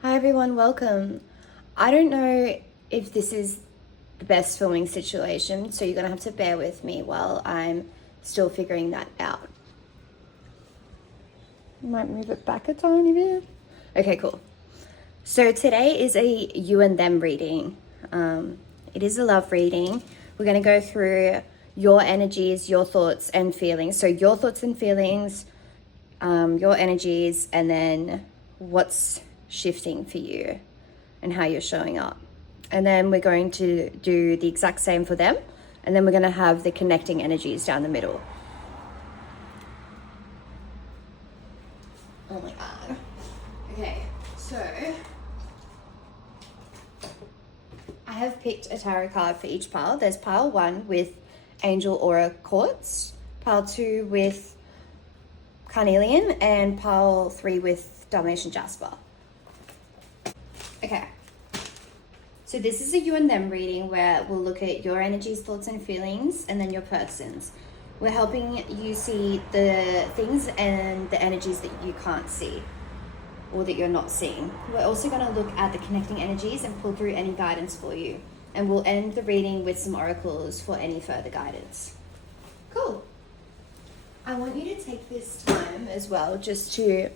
Hi everyone, welcome. I don't know if this is the best filming situation, so you're gonna have to bear with me while I'm still figuring that out. Might move it back a tiny bit. Okay, cool. So today is a you and them reading. It is a love reading. We're gonna go through your energies, your thoughts and feelings. So your thoughts and feelings, your energies, and then what's shifting for you and how you're showing up. And then we're going to do the exact same for them. And then we're going to have the connecting energies down the middle. Oh my God. Okay, so I have picked a tarot card for each pile. There's pile 1 with Angel Aura Quartz, pile 2 with Carnelian, and pile 3 with Dalmatian Jasper. Okay, so this is a you and them reading where we'll look at your energies, thoughts and feelings, and then your person's. We're helping you see the things and the energies that you can't see or that you're not seeing. We're also going to look at the connecting energies and pull through any guidance for you. And we'll end the reading with some oracles for any further guidance. Cool. I want you to take this time as well just to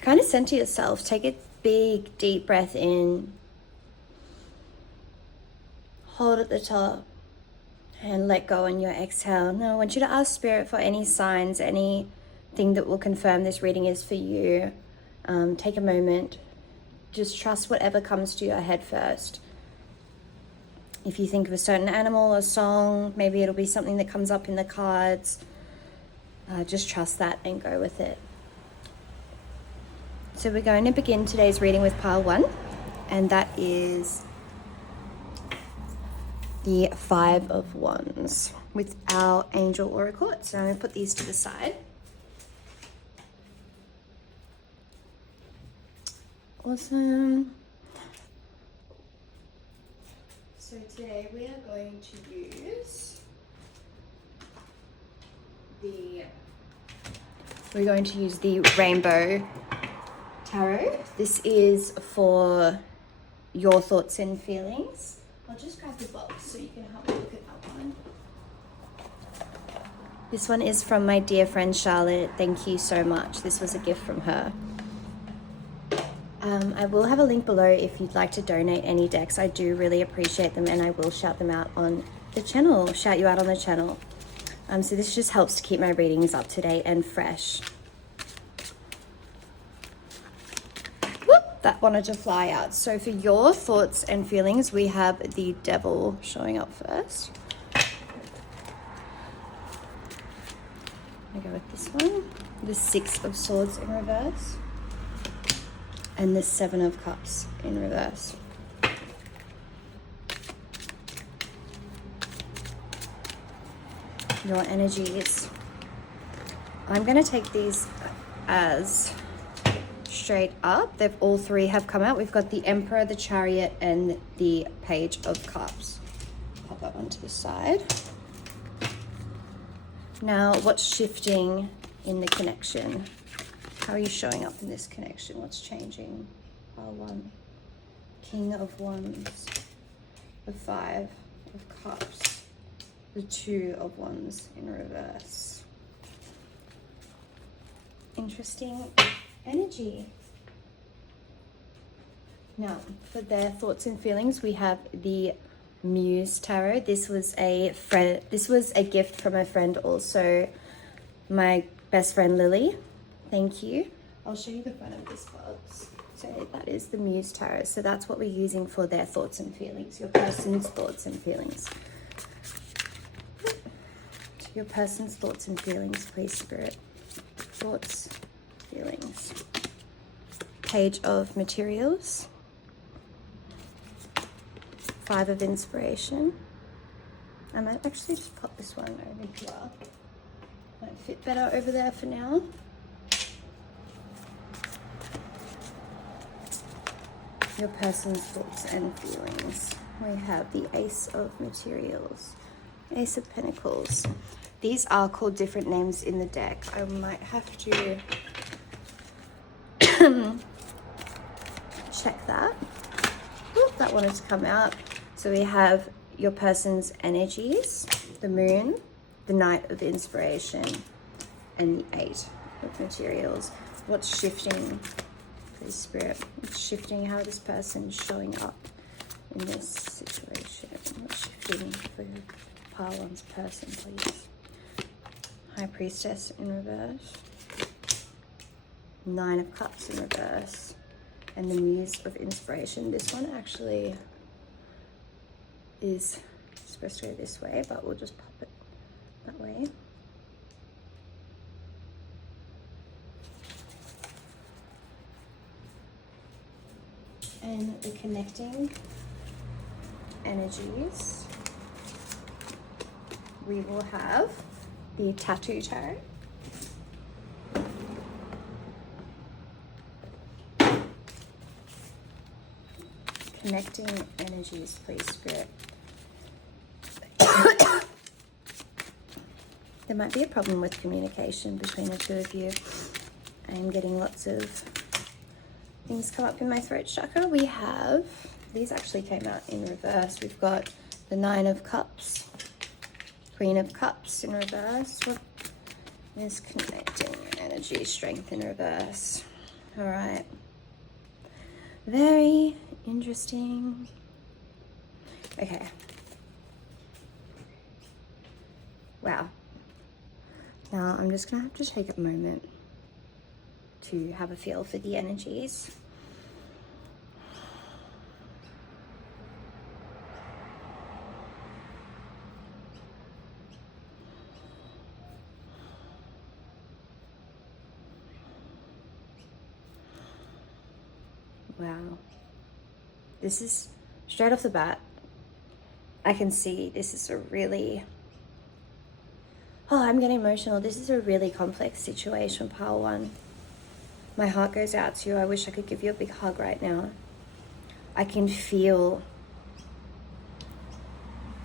kind of center yourself. Take a big, deep breath in. Hold at the top and let go on your exhale. Now, I want you to ask Spirit for any signs, anything that will confirm this reading is for you. Take a moment. Just trust whatever comes to your head first. If you think of a certain animal or song, maybe it'll be something that comes up in the cards. Just trust that and go with it. So we're going to begin today's reading with pile 1, and that is the 5 of Wands with our Angel Aura Quartz. So I'm going to put these to the side. Awesome. So today we are going to use the Rainbow Tarot. This is for your thoughts and feelings. I'll just grab the box so you can have a look at that one. This one is from my dear friend Charlotte. Thank you so much. This was a gift from her. I will have a link below if you'd like to donate any decks. I do really appreciate them, and I will shout them out on the channel, shout you out on the channel. So this just helps to keep my readings up to date and fresh. Whoop, that wanted to fly out. So for your thoughts and feelings, we have the Devil showing up first. I'm gonna go with this one. The 6 of Swords in reverse. And the 7 of Cups in reverse. Your energies. I'm going to take these as straight up. They've all 3 have come out. We've got the Emperor, the Chariot, and the Page of Cups. Pop that one to the side. Now, what's shifting in the connection? How are you showing up in this connection? What's changing? Pile 1. King of Wands. The 5 of Cups. The 2 of Wands in reverse. Interesting energy. Now, for their thoughts and feelings, we have the Muse Tarot. This was a gift from a friend also, my best friend Lily. Thank you. I'll show you the front of this box. So that is the Muse Tarot. So that's what we're using for their thoughts and feelings, your person's thoughts and feelings. So your person's thoughts and feelings, please, Spirit. Thoughts, feelings. Page of Materials. 5 of Inspiration. I might actually just pop this one over here. Might fit better over there for now. Your person's thoughts and feelings. We have the Ace of Materials, Ace of Pentacles. These are called different names in the deck. I might have to check that. Oop, that wanted to come out. So we have your person's energies, the moon, the Knight of Inspiration, and the Eight of Materials. What's shifting, please, Spirit? What's shifting how this person's showing up in this situation? What's shifting for pile one's person, please? High Priestess in reverse. Nine of Cups in reverse. And the Muse of Inspiration. This one actually is supposed to go this way, but we'll just pop it that way. And the connecting energies, we will have the Tattoo Tarot. Connecting energies, please, Spirit. There might be a problem with communication between the two of you. I am getting lots of things come up in my throat chakra. We have, these actually came out in reverse. We've got the Nine of Cups, Queen of Cups in reverse. What is connecting energy, Strength in reverse? All right. Very interesting. Okay. Wow. Now I'm just gonna have to take a moment to have a feel for the energies. Wow. This is, straight off the bat, I can see this is a really, I'm getting emotional. This is a really complex situation, pile one. My heart goes out to you. I wish I could give you a big hug right now. I can feel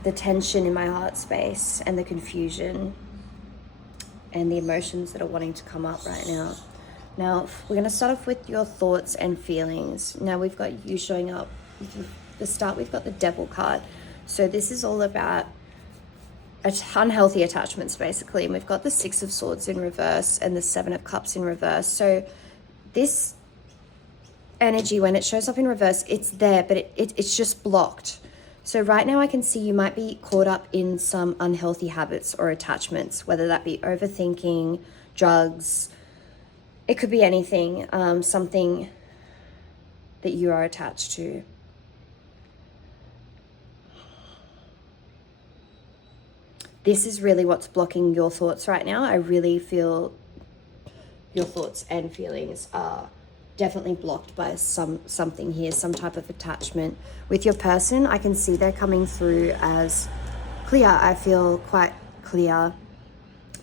the tension in my heart space and the confusion and the emotions that are wanting to come up right now. Now, we're going to start off with your thoughts and feelings. Now, we've got you showing up. To start, we've got the Devil card. So this is all about unhealthy attachments, basically. And we've got the Six of Swords in reverse and the Seven of Cups in reverse. So this energy, when it shows up in reverse, it's there, but it's just blocked. So right now I can see you might be caught up in some unhealthy habits or attachments, whether that be overthinking, drugs. It could be anything, something that you are attached to. This is really what's blocking your thoughts right now. I really feel your thoughts and feelings are definitely blocked by something here, some type of attachment. With your person, I can see they're coming through as clear. I feel quite clear.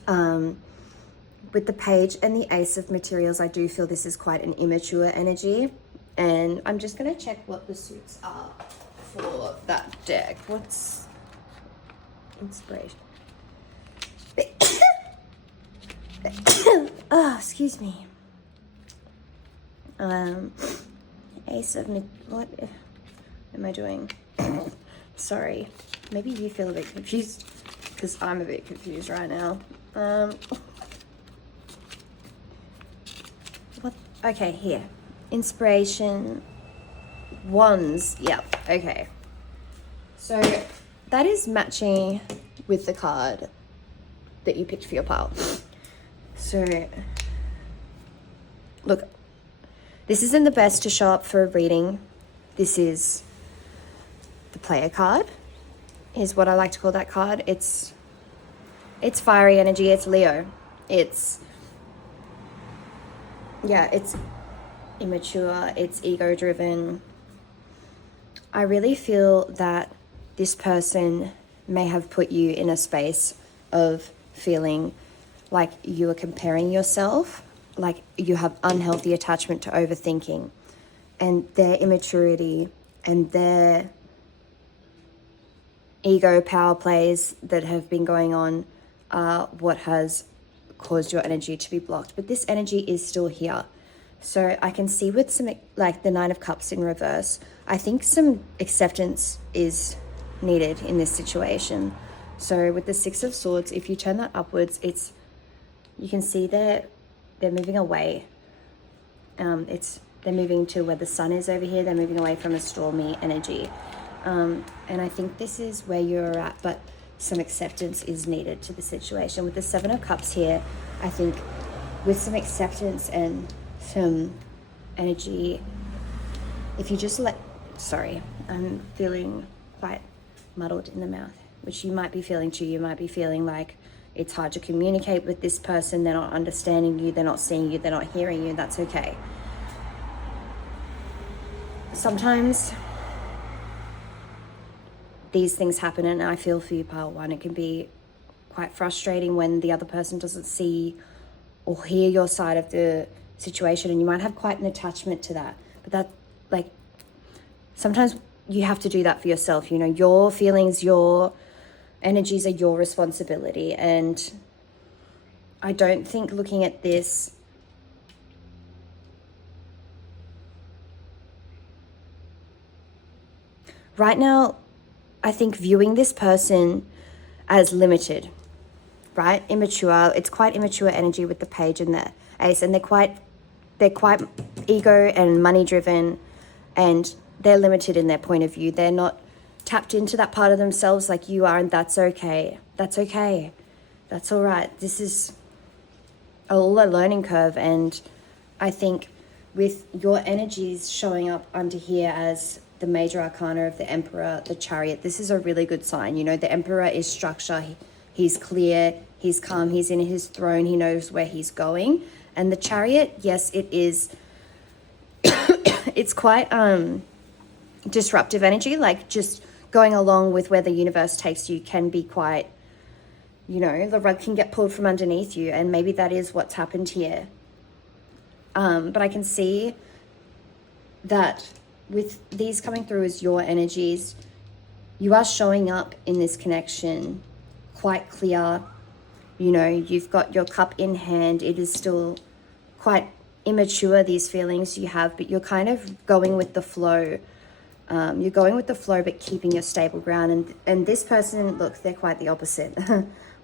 With the Page and the Ace of Materials, I do feel this is quite an immature energy. And I'm just going to check what the suits are for that deck. What's inspiration? Oh, excuse me. Ace of what am I doing? Sorry. Maybe you feel a bit confused because I'm a bit confused right now. What? Okay, here. Inspiration. Wands. Yep. Okay. So that is matching with the card that you picked for your pile. So, look, this isn't the best to show up for a reading. This is the Player card, is what I like to call that card. It's fiery energy. It's Leo. It's immature. It's ego-driven. I really feel that this person may have put you in a space of feeling like you are comparing yourself, like you have unhealthy attachment to overthinking, and their immaturity and their ego power plays that have been going on are what has caused your energy to be blocked. But this energy is still here So I can see with some, like the Nine of Cups in reverse, I think some acceptance is needed in this situation. So with the Six of Swords, if you turn that upwards, you can see they're moving away. They're moving to where the sun is over here. They're moving away from a stormy energy. And I think this is where you're at, but some acceptance is needed to the situation. With the Seven of Cups here, I think with some acceptance and some energy, if you just sorry, I'm feeling quite muddled in the mouth, which you might be feeling too. You might be feeling like it's hard to communicate with this person. They're not understanding you. They're not seeing you. They're not hearing you. That's okay. Sometimes these things happen, and I feel for you, pile one. It can be quite frustrating when the other person doesn't see or hear your side of the situation, and you might have quite an attachment to that. But that, like, sometimes you have to do that for yourself. You know, your feelings, your energies are your responsibility. And I don't think looking at this, right now, I think viewing this person as limited, right? Immature. It's quite immature energy with the Page and the Ace, and they're quite ego and money driven, and they're limited in their point of view. They're not tapped into that part of themselves like you are, and that's okay. That's okay. That's all right. This is all a learning curve, and I think with your energies showing up under here as the major arcana of the Emperor, the Chariot, this is a really good sign. You know, the Emperor is structure. He's clear, he's calm, he's in his throne, he knows where he's going. And the Chariot, yes, it is, it's quite disruptive energy, like just going along with where the universe takes you can be quite, you know, the rug can get pulled from underneath you, and maybe that is what's happened here. But I can see that with these coming through as your energies, you are showing up in this connection quite clear. You know, you've got your cup in hand. It is still quite immature, these feelings you have, but you're kind of going with the flow. You're going with the flow, but keeping your stable ground. And this person, look, they're quite the opposite.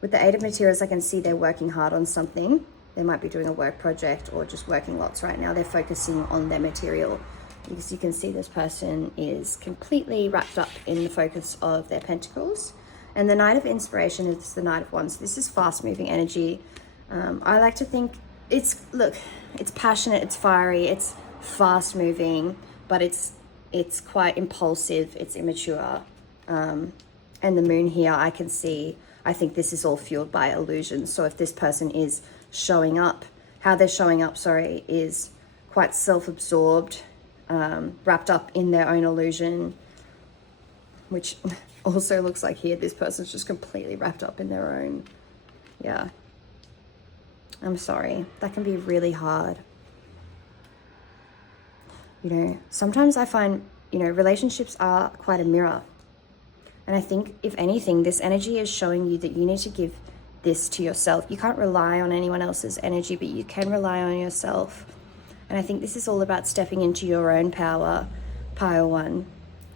With the Eight of Materials, I can see they're working hard on something. They might be doing a work project or just working lots right now. They're focusing on their material, because you can see this person is completely wrapped up in the focus of their pentacles. And the Knight of Inspiration is the Knight of Wands. This is fast-moving energy. I like to think it's passionate, it's fiery, it's fast-moving, but it's quite impulsive, it's immature. And the Moon here, I think this is all fueled by illusions. So if this person is showing up, how they're showing up, is quite self-absorbed, wrapped up in their own illusion, which also looks like here this person's just completely wrapped up in their own. Yeah, I'm sorry, that can be really hard. You know, sometimes I find, you know, relationships are quite a mirror, and I think if anything, this energy is showing you that you need to give this to yourself. You can't rely on anyone else's energy, but you can rely on yourself. And I think this is all about stepping into your own power, pile one.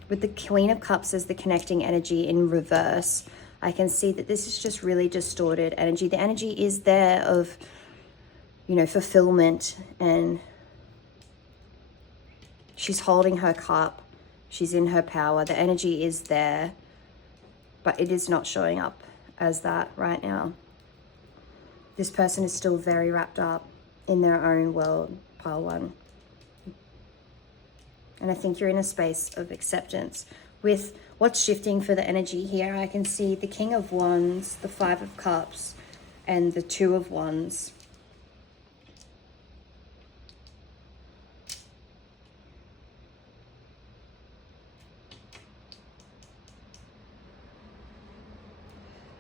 With the Queen of Cups as the connecting energy in reverse, I can see that this is just really distorted energy. The energy is there of, you know, fulfillment, and she's holding her cup. She's in her power. The energy is there, but it is not showing up as that right now. This person is still very wrapped up in their own world, pile one. And I think you're in a space of acceptance. With what's shifting for the energy here, I can see the King of Wands, the Five of Cups, and the Two of Wands.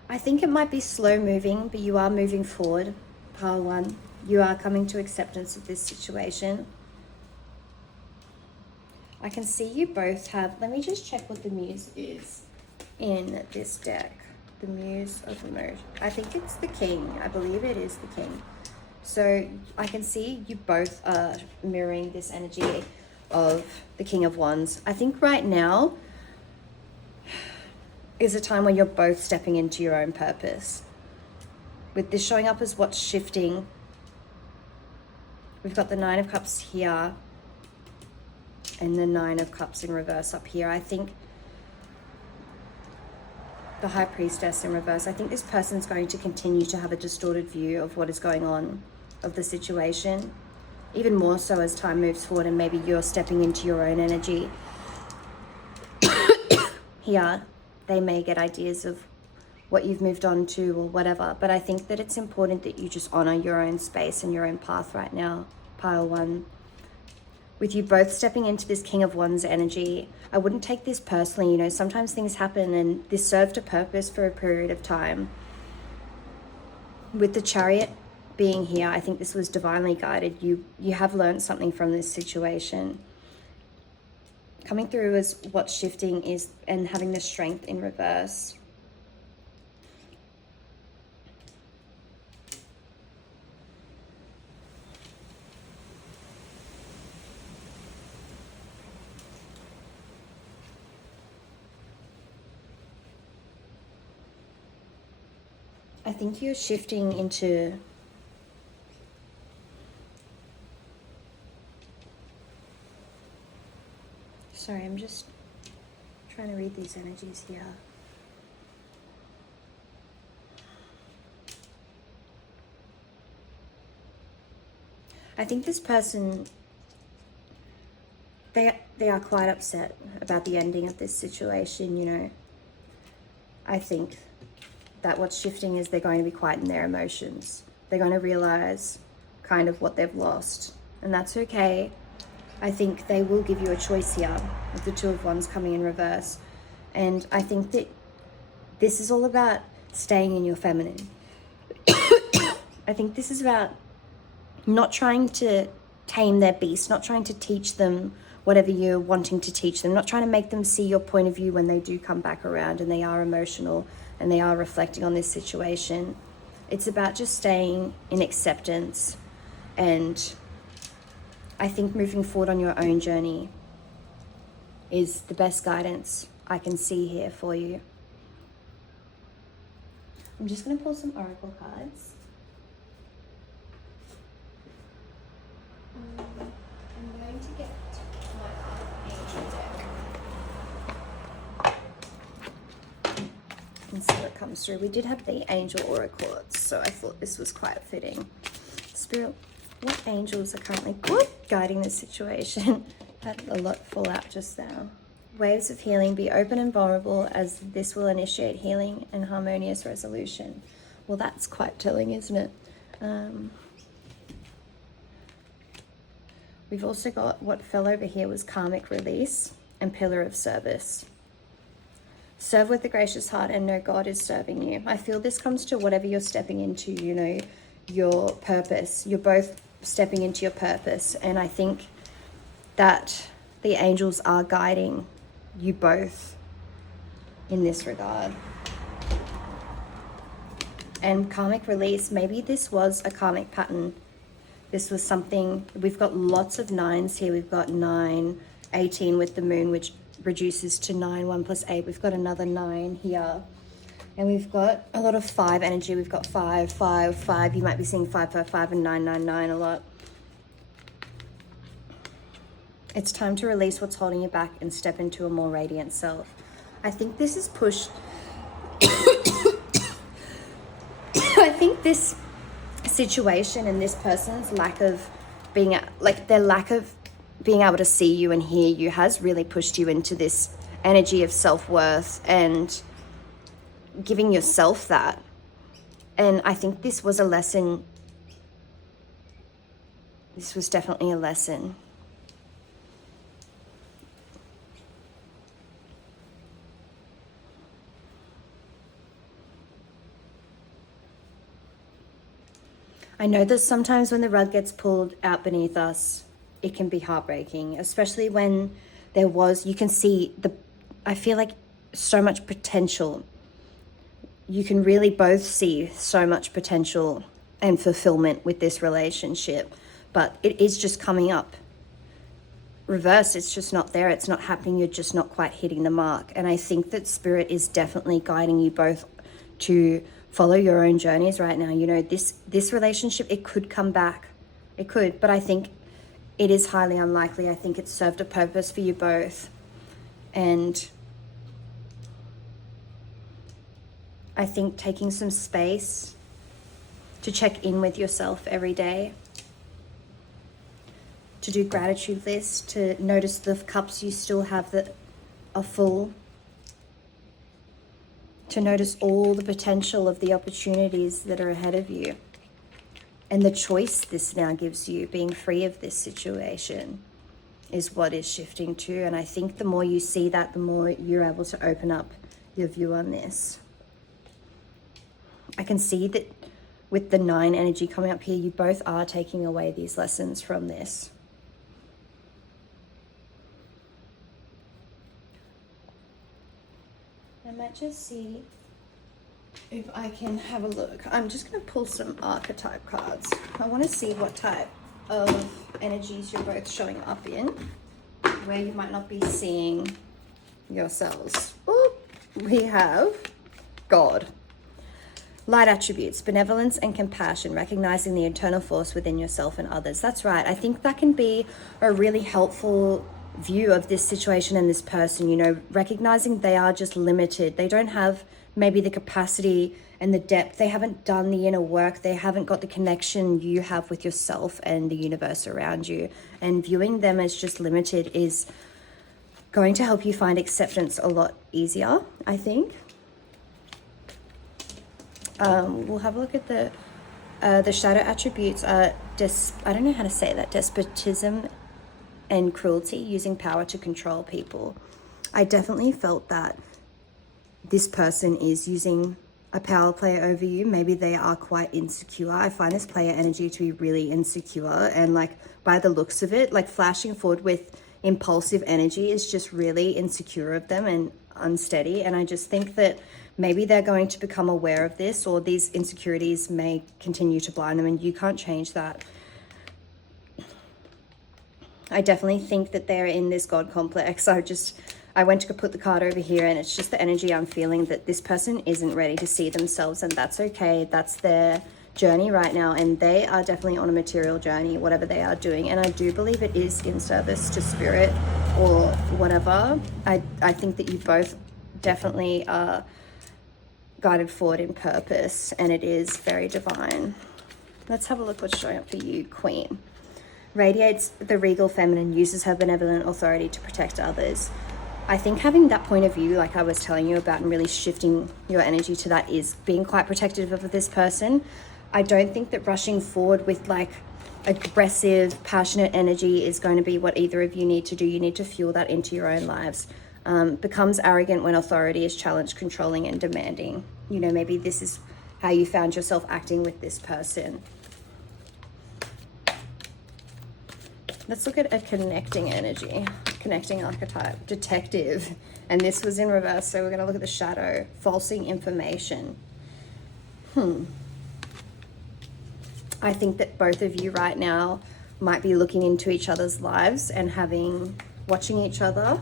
I think it might be slow moving, but you are moving forward, pile one. You are coming to acceptance of this situation. I can see you both have, let me just check what the Muse is in this deck. The Muse of the Moon. I think it's the King. I believe it is the King. So I can see you both are mirroring this energy of the King of Wands. I think right now is a time when you're both stepping into your own purpose. With this showing up as what's shifting, we've got the Nine of Cups here and the Nine of Cups in reverse up here. I think the High Priestess in reverse, I think this person's going to continue to have a distorted view of what is going on, of the situation, even more so as time moves forward and maybe you're stepping into your own energy. Here, they may get ideas of what you've moved on to or whatever, but I think that it's important that you just honor your own space and your own path right now, pile one. With you both stepping into this King of Wands energy, I wouldn't take this personally. You know, sometimes things happen and this served a purpose for a period of time. With the Chariot being here, I think this was divinely guided. You have learned something from this situation. Coming through as what's shifting is, and having the Strength in reverse. I think you're shifting into sorry, I'm just trying to read these energies here. I think this person, they are quite upset about the ending of this situation, you know. I think that what's shifting is they're going to be quite in their emotions. They're going to realize kind of what they've lost, and that's okay. I think they will give you a choice here with the Two of Wands coming in reverse. And I think that this is all about staying in your feminine. I think this is about not trying to tame their beast, not trying to teach them whatever you're wanting to teach them, not trying to make them see your point of view when they do come back around and they are emotional and they are reflecting on this situation. It's about just staying in acceptance, and I think moving forward on your own journey is the best guidance I can see here for you. I'm just going to pull some oracle cards. I'm going to get my angel deck and see what comes through. We did have the angel aura quartz, so I thought this was quite fitting. Spirit, what angels are currently guiding this situation? Had a lot fall out just now. Waves of healing, be open and vulnerable, as this will initiate healing and harmonious resolution. Well, that's quite telling, isn't it? We've also got what fell over here was karmic release and pillar of service. Serve with a gracious heart and know God is serving you. I feel this comes to whatever you're stepping into, you know, your purpose. You're both stepping into your purpose, and I think that the angels are guiding you both in this regard. And karmic release, maybe this was a karmic pattern. This was something, we've got lots of nines here. We've got 9, 18 with the moon, which reduces to 9, 1 plus 8. We've got another 9 here. And we've got a lot of 5 energy. We've got 5, 5, 5. You might be seeing 5, 5, 5 and 9, 9, 9 a lot. It's time to release what's holding you back and step into a more radiant self. I think this is pushed. I think this situation and this person's lack of being, like their lack of being able to see you and hear you has really pushed you into this energy of self-worth and giving yourself that. And I think this was a lesson. This was definitely a lesson. I know that sometimes when the rug gets pulled out beneath us, it can be heartbreaking, especially when there was, you can see I feel like so much potential. You can really both see so much potential and fulfillment with this relationship, but it is just coming up reverse. It's just not there. It's not happening. You're just not quite hitting the mark. And I think that spirit is definitely guiding you both to follow your own journeys right now. You know, this relationship, it could come back. It could, but I think it is highly unlikely. I think it's served a purpose for you both. And I think taking some space to check in with yourself every day, to do gratitude lists, to notice the cups you still have that are full, to notice all the potential of the opportunities that are ahead of you, and the choice this now gives you, being free of this situation, is what is shifting to. And I think the more you see that, the more you're able to open up your view on this. I can see that with the 9 energy coming up here, you both are taking away these lessons from this. I might just see if I can have a look. I'm just going to pull some archetype cards. I want to see what type of energies you're both showing up in, where you might not be seeing yourselves. Oh, we have God. Light attributes, benevolence and compassion, recognizing the internal force within yourself and others. That's right. I think that can be a really helpful view of this situation and this person, you know, recognizing they are just limited. They don't have maybe the capacity and the depth. They haven't done the inner work. They haven't got the connection you have with yourself and the universe around you. And viewing them as just limited is going to help you find acceptance a lot easier, I think. We'll have a look at the shadow attributes. I don't know how to say that. Despotism and cruelty, using power to control people. I definitely felt that this person is using a power play over you. Maybe they are quite insecure. I find this player energy to be really insecure, and like by the looks of it, like flashing forward with impulsive energy is just really insecure of them and unsteady. And I just think that maybe they're going to become aware of this, or these insecurities may continue to blind them, and you can't change that. I definitely think that they're in this God complex. I went to go put the card over here, and it's just the energy I'm feeling that this person isn't ready to see themselves, and that's okay. That's their journey right now, and they are definitely on a material journey, whatever they are doing. And I do believe it is in service to spirit or whatever. I think that you both definitely are guided forward in purpose, and it is very divine. Let's have a look what's showing up for you, Queen. Radiates the regal feminine, uses her benevolent authority to protect others. I think having that point of view, like I was telling you about, and really shifting your energy to that, is being quite protective of this person. I don't think that rushing forward with like aggressive, passionate energy is going to be what either of you need to do. You need to fuel that into your own lives. Becomes arrogant when authority is challenged, controlling and demanding. You know, maybe this is how you found yourself acting with this person. Let's look at a connecting energy, connecting archetype, detective. And this was in reverse, so we're going to look at the shadow, falsing information. I think that both of you right now might be looking into each other's lives and watching each other.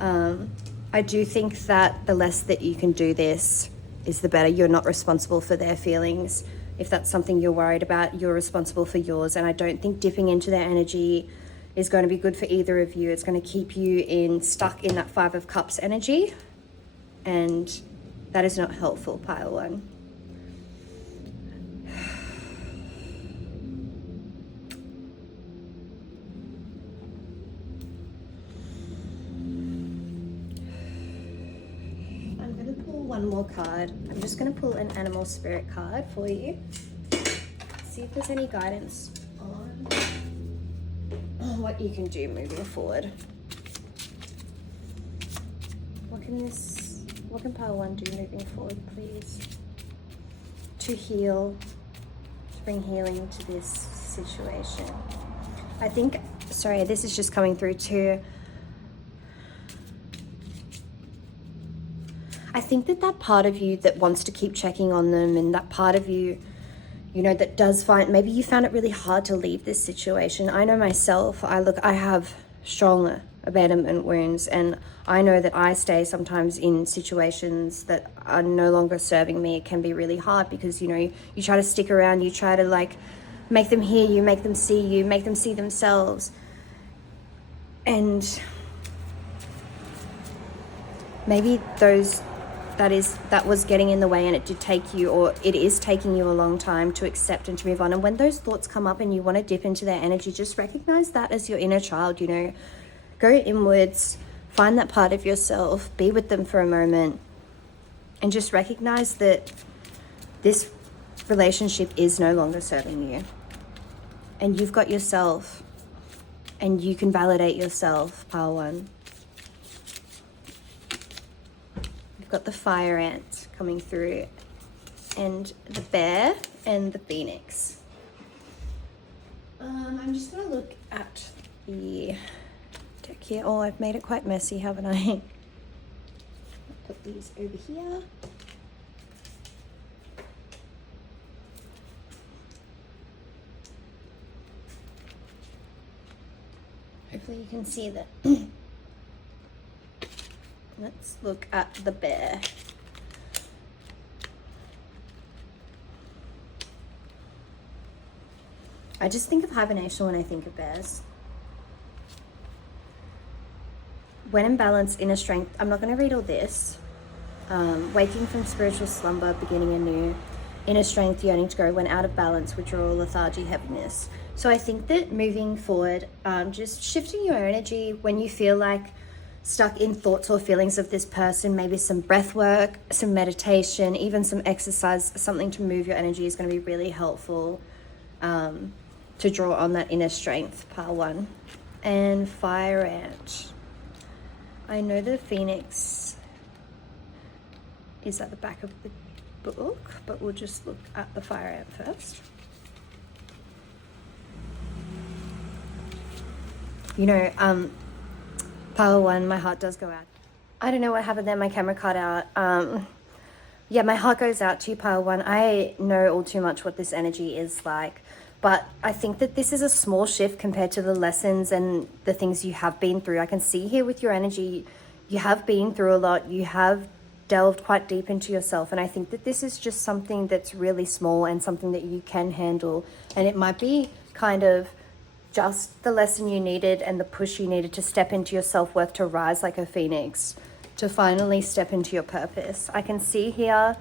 I do think that the less that you can do this is the better. You're not responsible for their feelings. If that's something you're worried about, you're responsible for yours. And I don't think dipping into their energy is going to be good for either of you. It's going to keep you stuck in that 5 of Cups energy. And that is not helpful, pile 1. One more card. I'm just going to pull an animal spirit card for you. See if there's any guidance on what you can do moving forward. What can pile 1 do moving forward, please? To heal, to bring healing to this situation. I think, sorry, this is just coming through too. I think that part of you that wants to keep checking on them, and that part of you, you know, that does find, maybe you found it really hard to leave this situation. I know myself, I have strong abandonment wounds, and I know that I stay sometimes in situations that are no longer serving me. It can be really hard because, you know, you try to stick around, you try to like make them hear you, make them see themselves. And maybe that was getting in the way, and it did take you, or it is taking you a long time to accept and to move on. And when those thoughts come up and you want to dip into their energy, just recognize that as your inner child, you know, go inwards, find that part of yourself, be with them for a moment, and just recognize that this relationship is no longer serving you. And you've got yourself, and you can validate yourself, pile one. We've got the fire ant coming through, and the bear and the phoenix. I'm just going to look at the deck here. Oh, I've made it quite messy, haven't I? I'll put these over here. Hopefully you can see that. Let's look at the bear. I just think of hibernation when I think of bears. When in balance, inner strength. I'm not going to read all this. Waking from spiritual slumber, beginning anew. Inner strength, yearning to grow. When out of balance, withdrawal, lethargy, heaviness. So I think that moving forward, just shifting your energy when you feel like stuck in thoughts or feelings of this person, maybe some breath work, some meditation, even some exercise, something to move your energy is going to be really helpful to draw on that inner strength, pile one. And fire ant. I know the phoenix is at the back of the book, but we'll just look at the fire ant first. You know, pile one, my heart does go out. I don't know what happened there, my camera cut out. Yeah, my heart goes out to you, pile one. I know all too much what this energy is like, but I think that this is a small shift compared to the lessons and the things you have been through. I can see here with your energy, you have been through a lot, you have delved quite deep into yourself, and I think that this is just something that's really small and something that you can handle, and it might be kind of just the lesson you needed and the push you needed to step into your self-worth, to rise like a phoenix, to finally step into your purpose. I can see here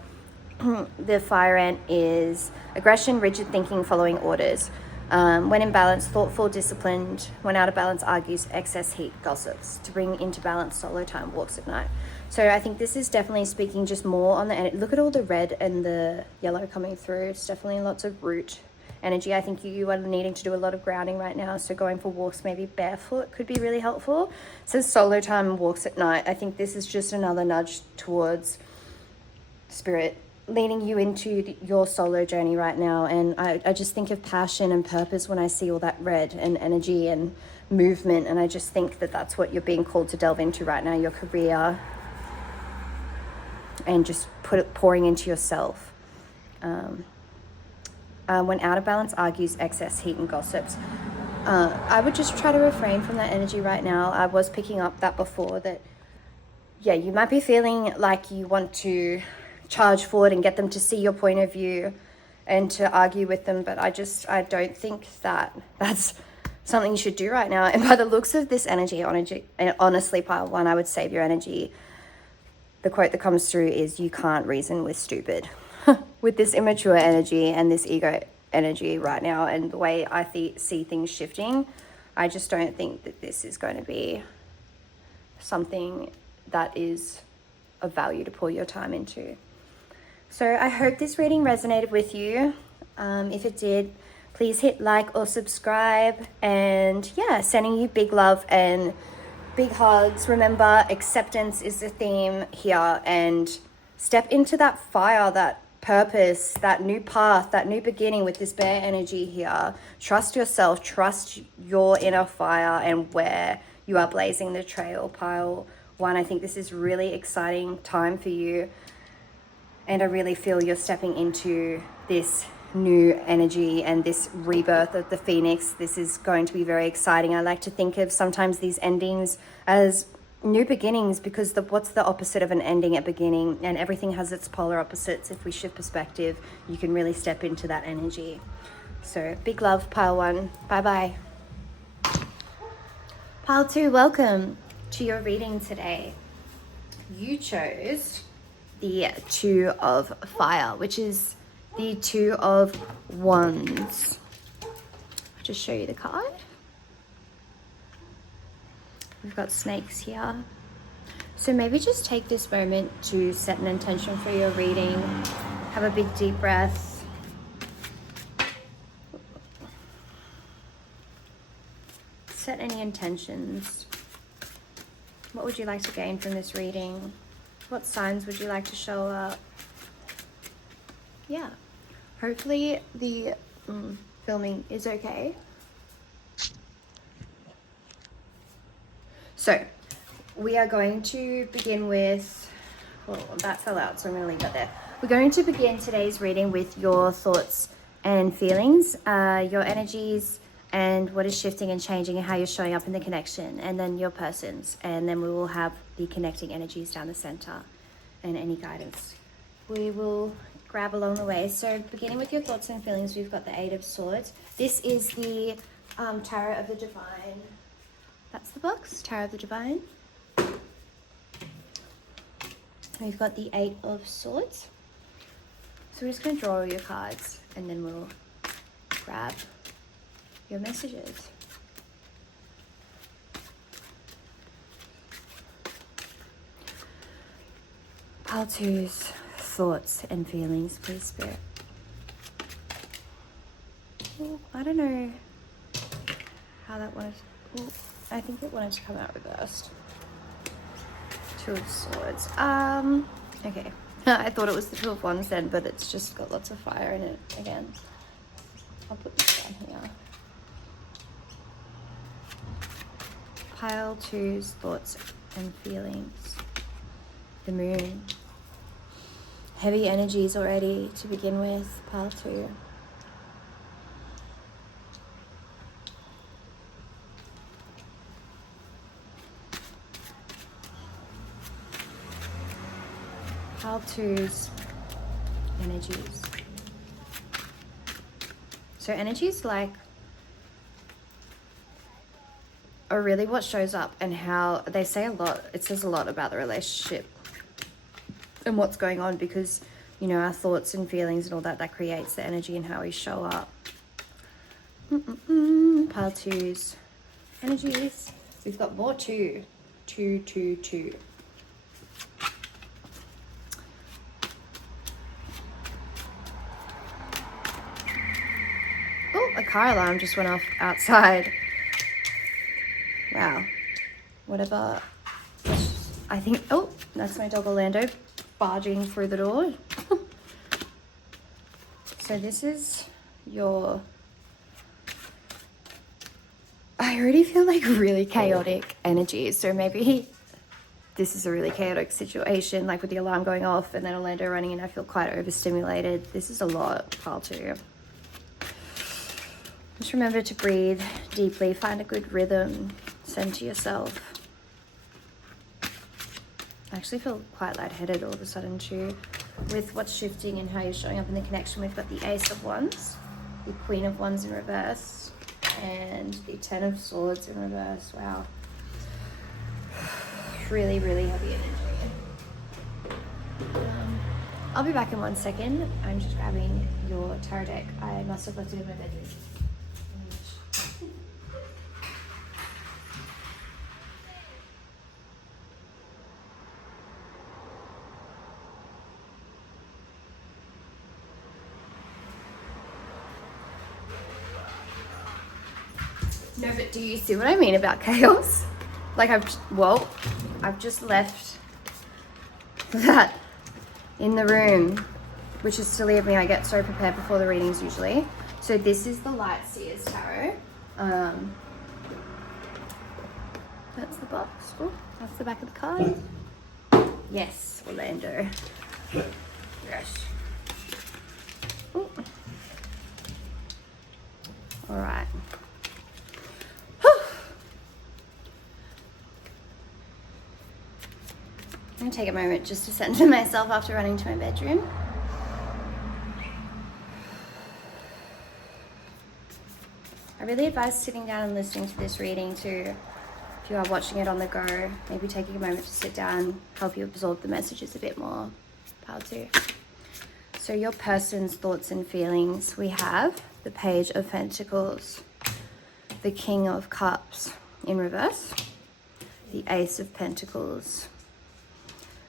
the fire ant is aggression, rigid thinking, following orders. When in balance, thoughtful, disciplined. When out of balance, argues, excess heat, gossips. To bring into balance, solo time, walks at night. So I think this is definitely speaking just more on the, look at all the red and the yellow coming through. It's definitely lots of root energy. I think you are needing to do a lot of grounding right now. So going for walks, maybe barefoot, could be really helpful. It says solo time and walks at night. I think this is just another nudge towards spirit leading you into your solo journey right now. And I just think of passion and purpose when I see all that red and energy and movement. And I just think that that's what you're being called to delve into right now, your career, and just pouring into yourself. When out of balance, argues, excess heat and gossips. I would just try to refrain from that energy right now. I was picking up that before, that, yeah, you might be feeling like you want to charge forward and get them to see your point of view and to argue with them, but I don't think that that's something you should do right now. And by the looks of this energy, honestly, pile one, I would save your energy. The quote that comes through is, you can't reason with stupid. With this immature energy and this ego energy right now, and the way I see things shifting, I just don't think that this is going to be something that is of value to pour your time into. So I hope this reading resonated with you. If it did, please hit like or subscribe. And yeah, sending you big love and big hugs. Remember, acceptance is the theme here, and step into that fire, that purpose, that new path, that new beginning with this bear energy here. Trust yourself, trust your inner fire and where you are blazing the trail, pile one. I think this is really exciting time for you, and I really feel you're stepping into this new energy and this rebirth of the phoenix. This is going to be very exciting. I like to think of sometimes these endings as new beginnings, because what's the opposite of an ending? A beginning, and everything has its polar opposites. If we shift perspective, you can really step into that energy. So big love, pile 1. Bye bye. Pile 2, welcome to your reading today. You chose the 2 of fire, which is the 2 of wands. I'll just show you the card. We've got snakes here. So maybe just take this moment to set an intention for your reading. Have a big deep breath. Set any intentions. What would you like to gain from this reading? What signs would you like to show up? Yeah. Hopefully the filming is okay. So we are going to begin with, well, that fell out, so I'm going to leave that there. We're going to begin today's reading with your thoughts and feelings, your energies, and what is shifting and changing and how you're showing up in the connection, and then your persons. And then we will have the connecting energies down the center and any guidance we will grab along the way. So beginning with your thoughts and feelings, we've got the 8 of Swords. This is the Tarot of the Divine. That's the box, Tarot of the Divine. We've got the 8 of Swords. So we're just going to draw all your cards and then we'll grab your messages. Pile 2's thoughts and feelings, please, Spirit. Oh, I don't know how that wanted. Oh, I think it wanted to come out reversed. 2 of Swords. Okay. I thought it was the 2 of Wands then, but it's just got lots of fire in it again. I'll put this down here. Pile 2's thoughts and feelings. The Moon. Heavy energies already to begin with, pile 2. Pile 2's energies. So energies like are really what shows up, and how they say a lot. It says a lot about the relationship and what's going on, because you know our thoughts and feelings and all that creates the energy and how we show up. Pile 2's energies. We've got more 2. 2, 2, 2. Oh, a car alarm just went off outside. Wow. Whatever. I think, oh, that's my dog Orlando barging through the door. So this is your, I already feel like really chaotic energy. So maybe this is a really chaotic situation, like with the alarm going off and then Orlando running in. I feel quite overstimulated. This is a lot, pile 2. Just remember to breathe deeply, find a good rhythm, center yourself. I actually feel quite lightheaded all of a sudden too, with what's shifting and how you're showing up in the connection. We've got the Ace of Wands, the Queen of Wands in reverse, and the 10 of Swords in reverse. Wow. Really, really heavy energy. I'll be back in 1 second. I'm just grabbing your tarot deck. I must have left it in my bedroom. No, but do you see what I mean about chaos? Like I've just left that in the room, which is silly of me. I get so prepared before the readings usually. So this is the Light Seers Tarot. That's the box. Oh, that's the back of the card. Yes, Orlando. Yes. Ooh. All right. I'm going to take a moment just to center myself after running to my bedroom. I really advise sitting down and listening to this reading too. If you are watching it on the go, maybe taking a moment to sit down, help you absorb the messages a bit more. Power too. So your person's thoughts and feelings, we have the Page of Pentacles, the King of Cups in reverse, the Ace of Pentacles.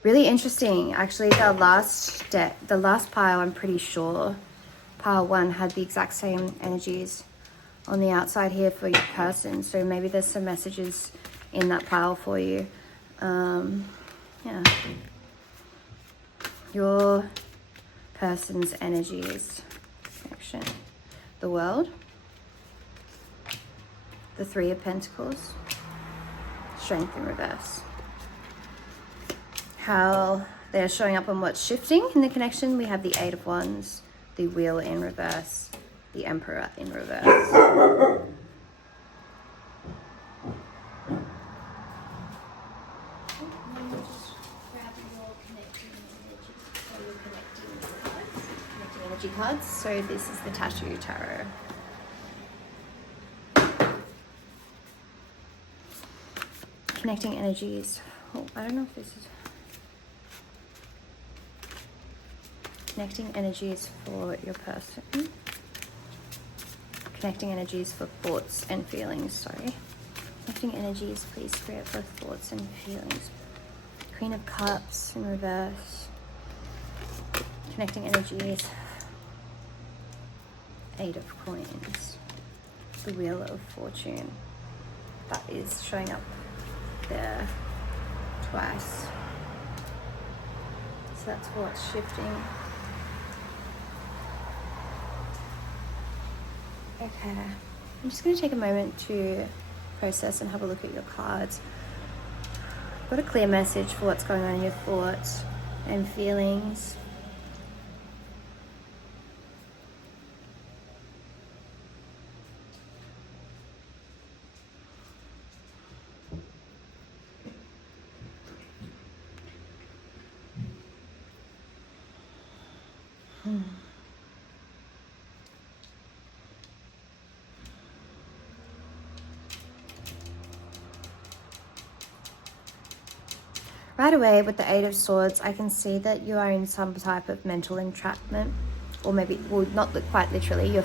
Really interesting. Actually, the last pile, I'm pretty sure, pile 1 had the exact same energies on the outside here for your person. So maybe there's some messages in that pile for you. Yeah. Your person's energies, connection, the World, the Three of Pentacles, Strength in reverse. How they're showing up and what's shifting in the connection. We have the Eight of Wands, the Wheel in reverse, the Emperor in reverse. Connecting energy cards. So this is the Tattoo Tarot. Connecting energies. Oh, I don't know if this is... Connecting energies for your person. Connecting energies for thoughts and feelings, sorry. Connecting energies, please, Spirit, for thoughts and feelings. Queen of Cups in reverse. Connecting energies. Eight of Coins. The Wheel of Fortune. That is showing up there twice. So that's what's shifting. Okay, I'm just going to take a moment to process and have a look at your cards. Got a clear message for what's going on in your thoughts and feelings. Right away with the Eight of Swords, I can see that you are in some type of mental entrapment, or maybe, well, not quite literally. You're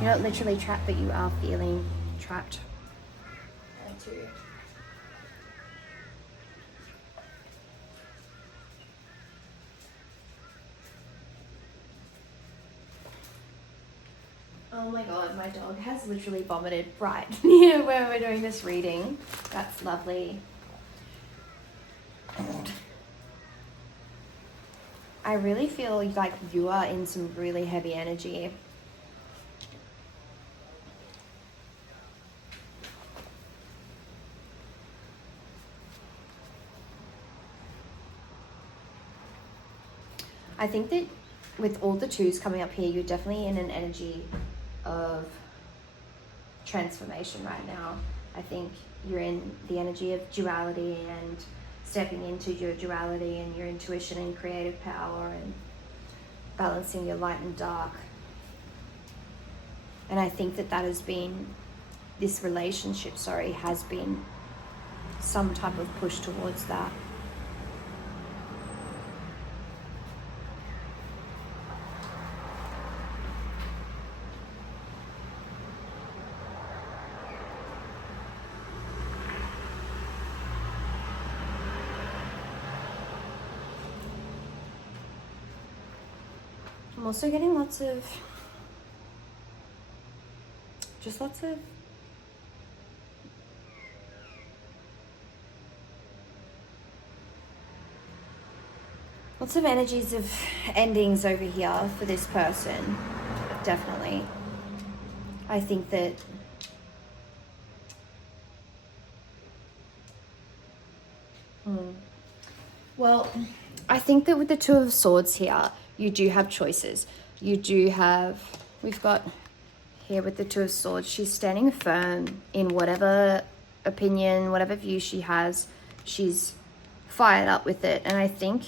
not literally trapped, but you are feeling trapped. Oh my god, my dog has literally vomited right near where we're doing this reading. That's lovely. I really feel like you are in some really heavy energy. I think that with all the twos coming up here, you're definitely in an energy of transformation right now. I think you're in the energy of duality and stepping into your duality and your intuition and creative power and balancing your light and dark. And I think that has been, this relationship, has been some type of push towards that. I'm also getting lots of energies of endings over here for this person. Definitely. I think that well, I think that with the Two of Swords here, you do have choices. We've got here with the Two of Swords. She's standing firm in whatever opinion, whatever view she has. She's fired up with it. And I think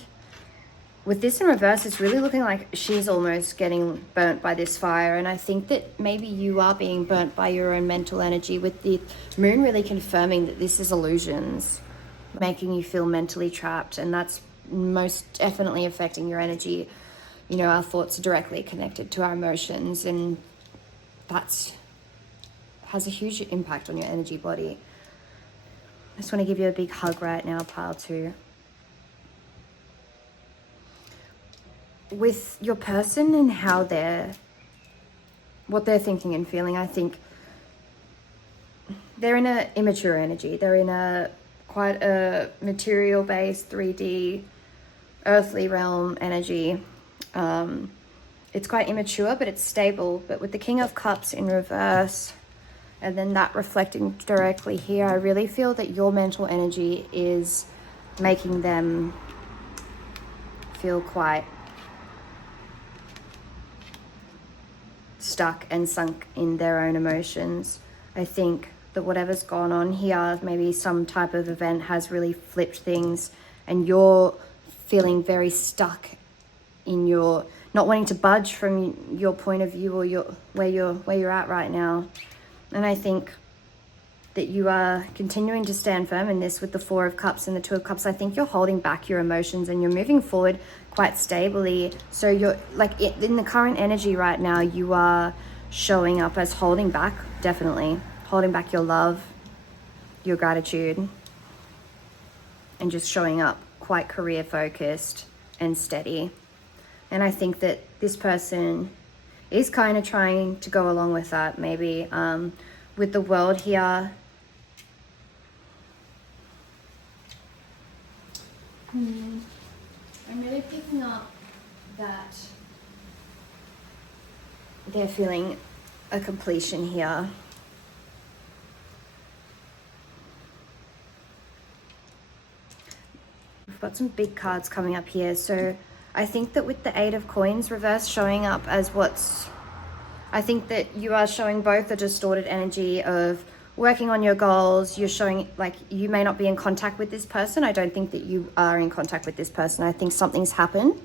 with this in reverse, it's really looking like she's almost getting burnt by this fire. And I think that maybe you are being burnt by your own mental energy, with the moon really confirming that this is illusions, making you feel mentally trapped. And that's most definitely affecting your energy. You know, our thoughts are directly connected to our emotions, and that's has a huge impact on your energy body. I just want to give you a big hug right now, pile 2. With your person and what they're thinking and feeling, I think they're in an immature energy. They're in quite a material-based 3D earthly realm energy. It's quite immature, but it's stable. But with the King of Cups in reverse, and then that reflecting directly here, I really feel that your mental energy is making them feel quite stuck and sunk in their own emotions. I think that whatever's gone on here, maybe some type of event has really flipped things, and you're feeling very stuck in your not wanting to budge from your point of view, or where you're at right now. And I think that you are continuing to stand firm in this with the Four of Cups and the Two of Cups. I think you're holding back your emotions and you're moving forward quite stably. So you're like in the current energy right now, you are showing up as holding back, definitely holding back your love, your gratitude, and just showing up quite career focused and steady. And I think that this person is kind of trying to go along with that, maybe. With the World here, I'm really picking up that they're feeling a completion here. We've got some big cards coming up here. So I think that with the Eight of Coins reverse showing up as I think that you are showing both a distorted energy of working on your goals. You're showing like you may not be in contact with this person. I don't think that you are in contact with this person. I think something's happened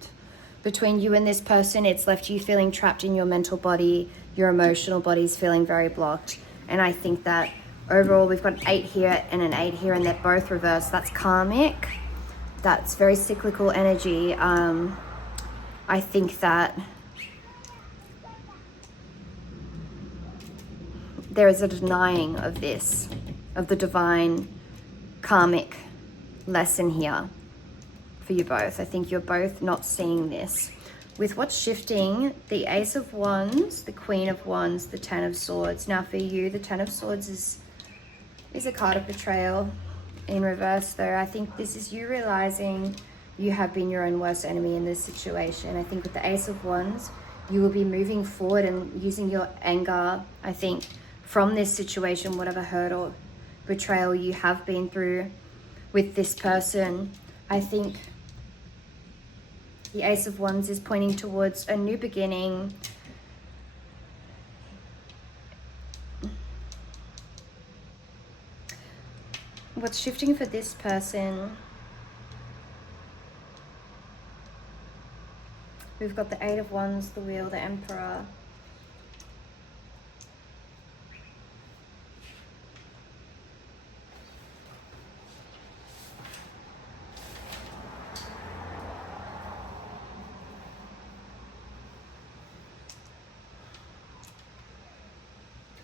between you and this person. It's left you feeling trapped in your mental body. Your emotional body's feeling very blocked. And I think that overall we've got an 8 here and an 8 here, and they're both reversed. That's karmic. That's very cyclical energy. I think that there is a denying of this, of the divine karmic lesson here for you both. I think you're both not seeing this. With what's shifting, the Ace of Wands, the Queen of Wands, the Ten of Swords. Now for you, the Ten of Swords is a card of betrayal. In reverse though, I think this is you realizing you have been your own worst enemy in this situation. I think with the Ace of Wands, you will be moving forward and using your anger, I think, from this situation, whatever hurt or betrayal you have been through with this person. I think the Ace of Wands is pointing towards a new beginning. What's shifting for this person, we've got the Eight of Wands, the Wheel, the Emperor.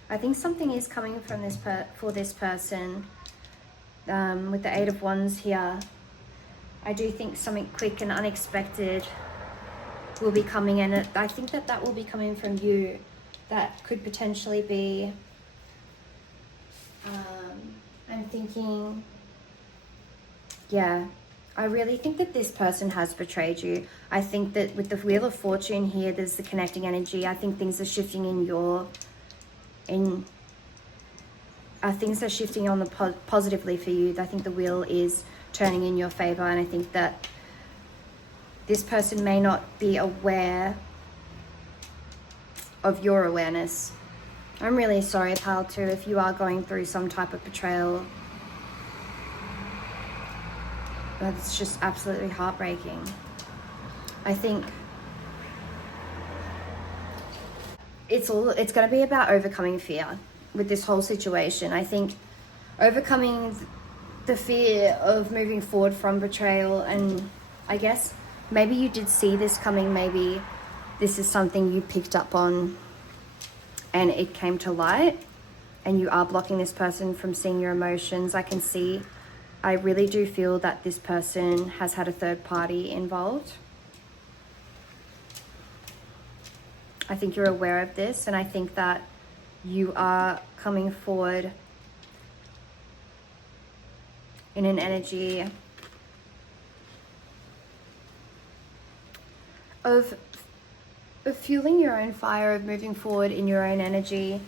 I think something is coming from for this person. With the Eight of Wands here, I do think something quick and unexpected will be coming in. I think that will be coming from you. That could potentially be, I'm thinking, yeah, I really think that this person has betrayed you. I think that with the Wheel of Fortune here, there's the connecting energy. I think things are shifting things are shifting on the positively for you. I think the wheel is turning in your favor, and I think that this person may not be aware of your awareness I'm really sorry, pile 2, if you are going through some type of betrayal. That's just absolutely heartbreaking. I think it's going to be about overcoming fear with this whole situation. I think overcoming the fear of moving forward from betrayal, and I guess maybe you did see this coming, maybe this is something you picked up on and it came to light, and you are blocking this person from seeing your emotions. I really do feel that this person has had a third party involved. I think you're aware of this, and I think that you are coming forward in an energy of fueling your own fire, of moving forward in your own energy.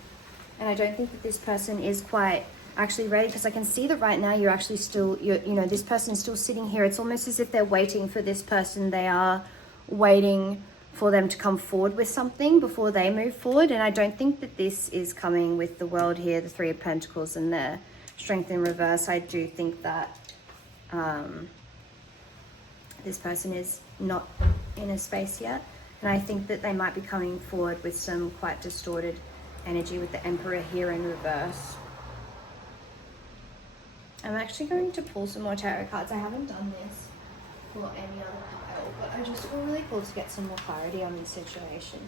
And I don't think that this person is quite actually ready, because I can see that right now you're actually still, this person's still sitting here. It's almost as if they're waiting for this person. They are waiting for them to come forward with something before they move forward. And I don't think that this is coming with the World here, the Three of Pentacles and the Strength in reverse. I do think that this person is not in a space yet. And I think that they might be coming forward with some quite distorted energy with the Emperor here in reverse. I'm actually going to pull some more tarot cards. I haven't done this for any other pile, but I just feel really cool to get some more clarity on this situation.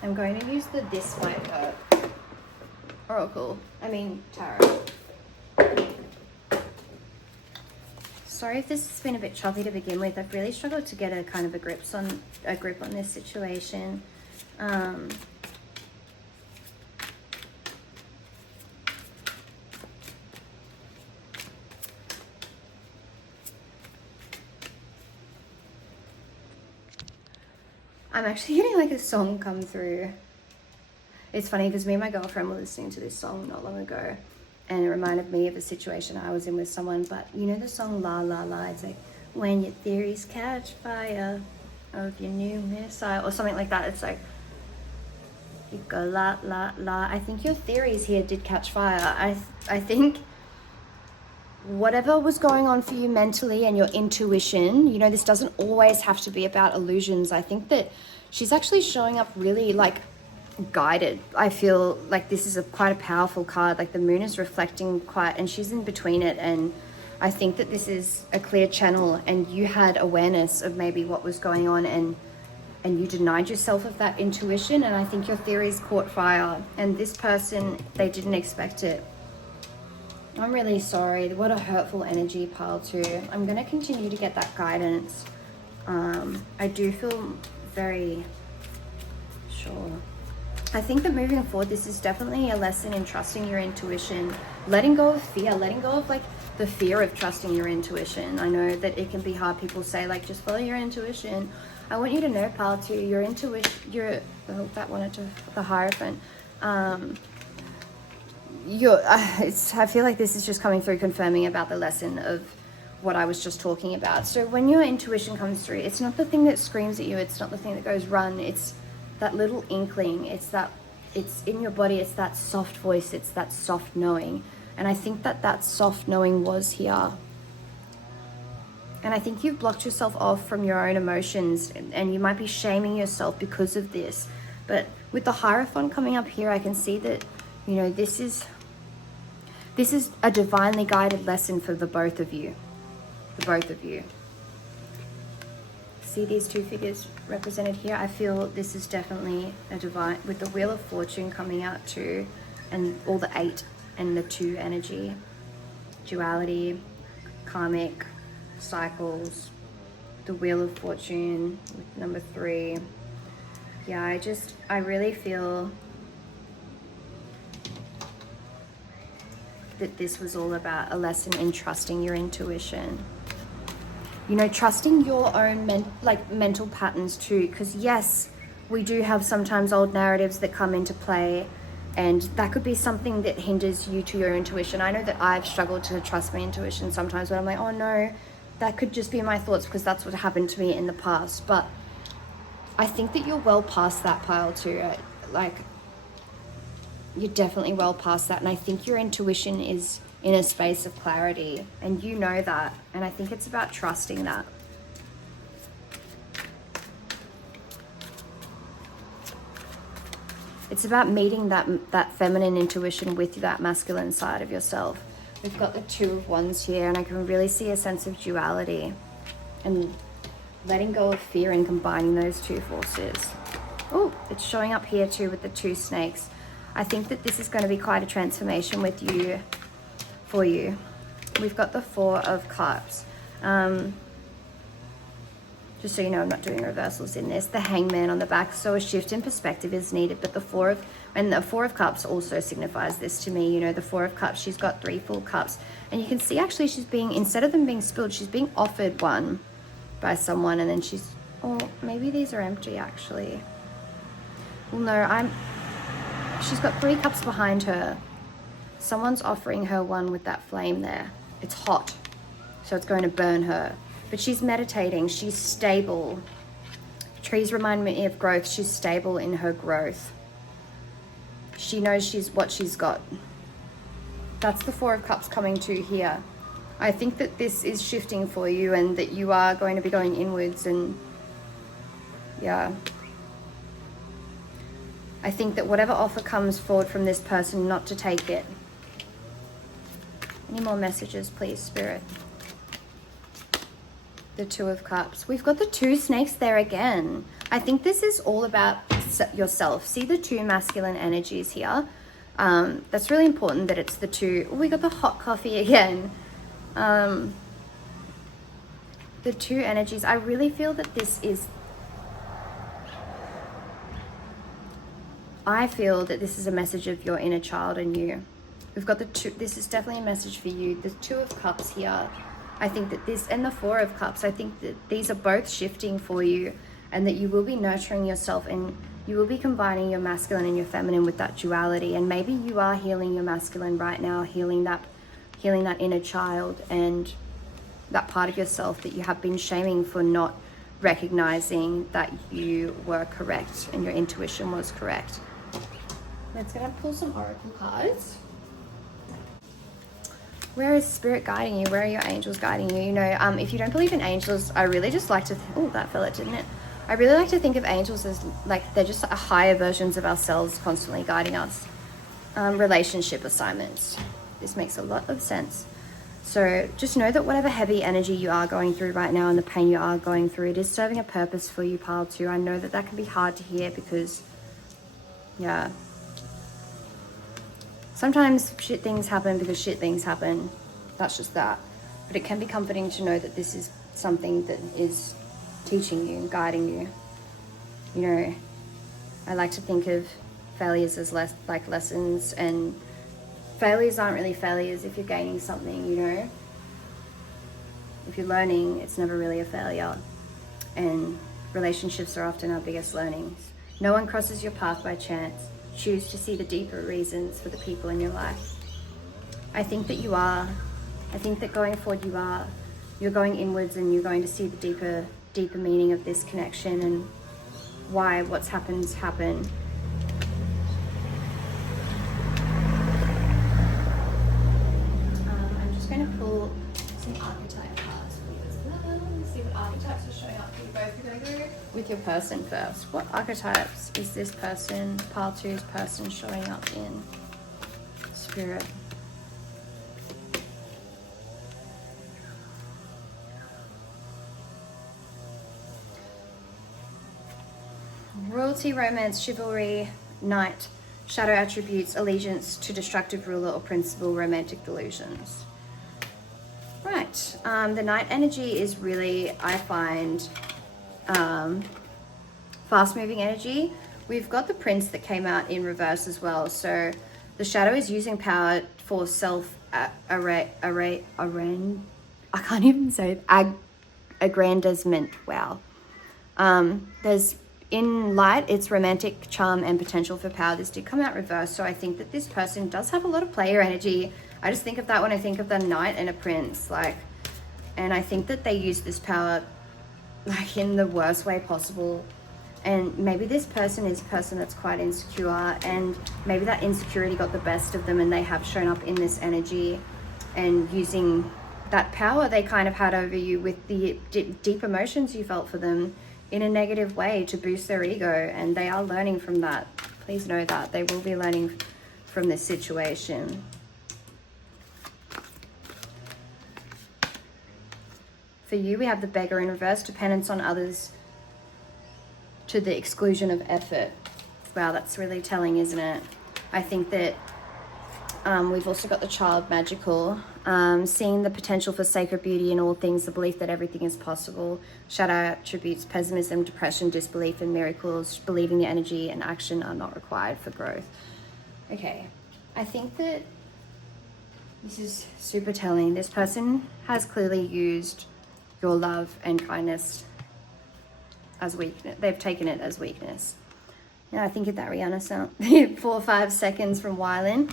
I'm going to use the This Might Hurt Oracle. Tarot. Sorry if this has been a bit choppy to begin with. I've really struggled to get a kind of a grip on this situation. I'm actually getting like a song come through. It's funny because me and my girlfriend were listening to this song not long ago, and it reminded me of a situation I was in with someone. But you know the song La La La? It's like, when your theories catch fire of your new missile, or something like that. It's like, you go la la la. I think your theories here did catch fire. I think whatever was going on for you mentally and your intuition, this doesn't always have to be about illusions. I think that she's actually showing up really like guided. I feel like this is quite a powerful card. Like the moon is reflecting quite, and she's in between it. And I think that this is a clear channel, and you had awareness of maybe what was going on, and you denied yourself of that intuition. And I think your theories caught fire, and this person, they didn't expect it. I'm really sorry. What a hurtful energy, pile 2. I'm going to continue to get that guidance. I do feel very sure. I think that moving forward, this is definitely a lesson in trusting your intuition, letting go of fear, letting go of like the fear of trusting your intuition. I know that it can be hard. People say like, just follow your intuition. I want you to know, pile 2, your intuition, the Hierophant. I feel like this is just coming through confirming about the lesson of what I was just talking about. So when your intuition comes through, it's not the thing that screams at you. It's not the thing that goes run. It's that little inkling. It's in your body. It's that soft voice. It's that soft knowing. And I think that soft knowing was here. And I think you've blocked yourself off from your own emotions, and you might be shaming yourself because of this. But with the Hierophant coming up here, I can see that, this is a divinely guided lesson for the both of you. See these two figures represented here? I feel this is definitely a divine, with the Wheel of Fortune coming out too, and all the 8 and the 2 energy, duality, karmic cycles, the Wheel of Fortune with number 3. Yeah, I really feel that this was all about a lesson in trusting your intuition. Trusting your own mental patterns too, because yes, we do have sometimes old narratives that come into play, and that could be something that hinders you to your intuition. I know that I've struggled to trust my intuition sometimes when I'm like, oh no, that could just be my thoughts because that's what happened to me in the past. But I think that you're well past that, pile 2. like, you're definitely well past that. And I think your intuition is in a space of clarity, and you know that. And I think it's about trusting that. It's about meeting that feminine intuition with that masculine side of yourself. We've got the Two of Wands here, and I can really see a sense of duality and letting go of fear and combining those two forces. Oh, it's showing up here too with the two snakes. I think that this is going to be quite a transformation with you, for you. We've got the Four of Cups. Just so you know, I'm not doing reversals in this. The Hangman on the back, so a shift in perspective is needed. But the Four of Cups also signifies this to me. You know, the Four of Cups, she's got 3 full cups. And you can see actually she's being, instead of them being spilled, she's being offered one by someone. And then she's, oh, maybe these are empty actually. Well, no, she's got 3 cups behind her. Someone's offering her one with that flame there. It's hot, so it's going to burn her. But she's meditating, she's stable. Trees remind me of growth. She's stable in her growth. She knows what she's got. That's the Four of Cups coming to here. I think that this is shifting for you, and that you are going to be going inwards, and yeah. I think that whatever offer comes forward from this person, not to take it. Any more messages, please, Spirit? The Two of Cups. We've got the 2 snakes there again. I think this is all about yourself. See the 2 masculine energies here. That's really important that it's the 2. Oh, we got the hot coffee again. The 2 energies. I really feel that this is... I feel that this is a message of your inner child and you. We've got the 2. This is definitely a message for you. The 2 of Cups here. I think that this, and the Four of Cups, I think that these are both shifting for you, and that you will be nurturing yourself, and you will be combining your masculine and your feminine with that duality. And maybe you are healing your masculine right now, healing that inner child and that part of yourself that you have been shaming for not recognizing that you were correct and your intuition was correct. Let's go and pull some oracle cards. Where is Spirit guiding you? Where are your angels guiding you? You know, if you don't believe in angels, I really just like to... Oh, that fell it, didn't it? I really like to think of angels as like they're just higher versions of ourselves constantly guiding us. Relationship assignments. This makes a lot of sense. So just know that whatever heavy energy you are going through right now and the pain you are going through, it is serving a purpose for you, Pile 2. I know that can be hard to hear because, yeah... Sometimes shit things happen because shit things happen. That's just that. But it can be comforting to know that this is something that is teaching you and guiding you. You know, I like to think of failures as like lessons, and failures aren't really failures if you're gaining something, you know. If you're learning, it's never really a failure. And relationships are often our biggest learnings. No one crosses your path by chance. Choose to see the deeper reasons for the people in your life. I think that you are. I think that going forward you're going inwards, and you're going to see the deeper meaning of this connection and why what's happened's happened. I'm just going to pull some archetype cards for you as well. Let's see what archetypes are showing up for you both. We're going to go with your person first. What archetypes is this person, Pile 2's person, showing up in? Spirit. Royalty, romance, chivalry, knight, shadow attributes, allegiance to destructive ruler or principal, romantic delusions. Right, the knight energy is really, I find, fast-moving energy. We've got the prince that came out in reverse as well. So the shadow is using power for aggrandizement. Wow. There's in light, it's romantic charm and potential for power. This did come out reverse, so I think that this person does have a lot of player energy. I just think of that when I think of the knight and a prince, like, and I think that they use this power like in the worst way possible. And maybe this person is a person that's quite insecure, and maybe that insecurity got the best of them, and they have shown up in this energy and using that power they kind of had over you with the deep emotions you felt for them in a negative way to boost their ego. And they are learning from that. Please know that they will be learning from this situation. For you, we have the Beggar in reverse, dependence on others to the exclusion of effort. Wow, that's really telling, isn't it? I think that we've also got the Child magical, seeing the potential for sacred beauty in all things, the belief that everything is possible, shadow attributes, pessimism, depression, disbelief in miracles, believing the energy and action are not required for growth. Okay, I think that this is super telling. This person has clearly used your love and kindness as weakness. They've taken it as weakness. Yeah, I think of that Rihanna sound 4 or 5 seconds from Wylan.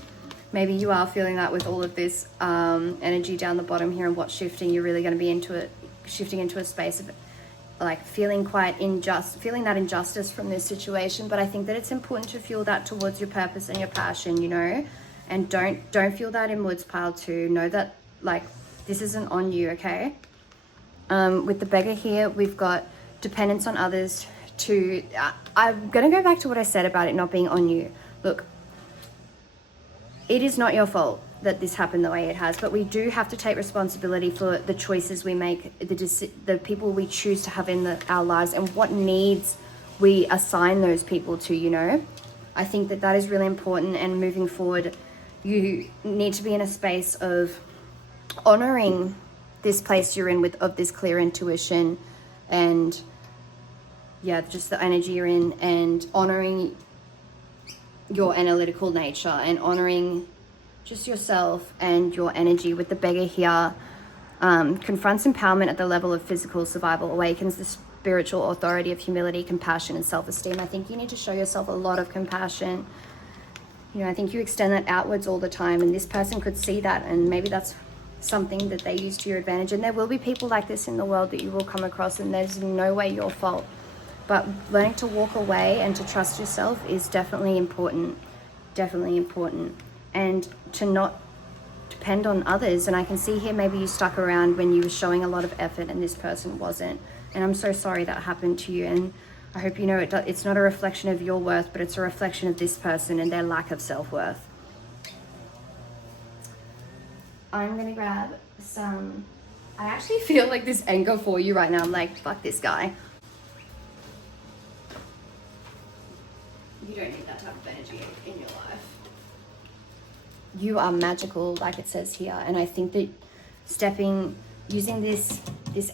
Maybe you are feeling that with all of this energy down the bottom here, and what's shifting. You're really going to be into it, shifting into a space of like feeling quite feeling that injustice from this situation. But I think that it's important to feel that towards your purpose and your passion, you know, and don't feel that inwards pile too. Know that like this isn't on you, okay? With the Beggar here, we've got dependence on others to... I'm going to go back to what I said about it not being on you. Look, it is not your fault that this happened the way it has, but we do have to take responsibility for the choices we make, the people we choose to have in our lives, and what needs we assign those people to, you know? I think that that is really important, and moving forward, you need to be in a space of honoring this place you're in of this clear intuition, and yeah, just the energy you're in, and honoring your analytical nature and honoring just yourself and your energy. With the Beggar here, confronts empowerment at the level of physical survival, awakens the spiritual authority of humility, compassion, and self-esteem. I think you need to show yourself a lot of compassion. You know, I think you extend that outwards all the time, and this person could see that, and maybe that's something that they use to your advantage. And there will be people like this in the world that you will come across, and there's no way your fault. But learning to walk away and to trust yourself is definitely important, and to not depend on others. And I can see here maybe you stuck around when you were showing a lot of effort and this person wasn't. And I'm so sorry that happened to you. And I hope you know it's not a reflection of your worth, but it's a reflection of this person and their lack of self-worth. I'm gonna grab some... I actually feel like this anger for you right now. I'm like, fuck this guy. You don't need that type of energy in your life. You are magical, like it says here. And I think that using this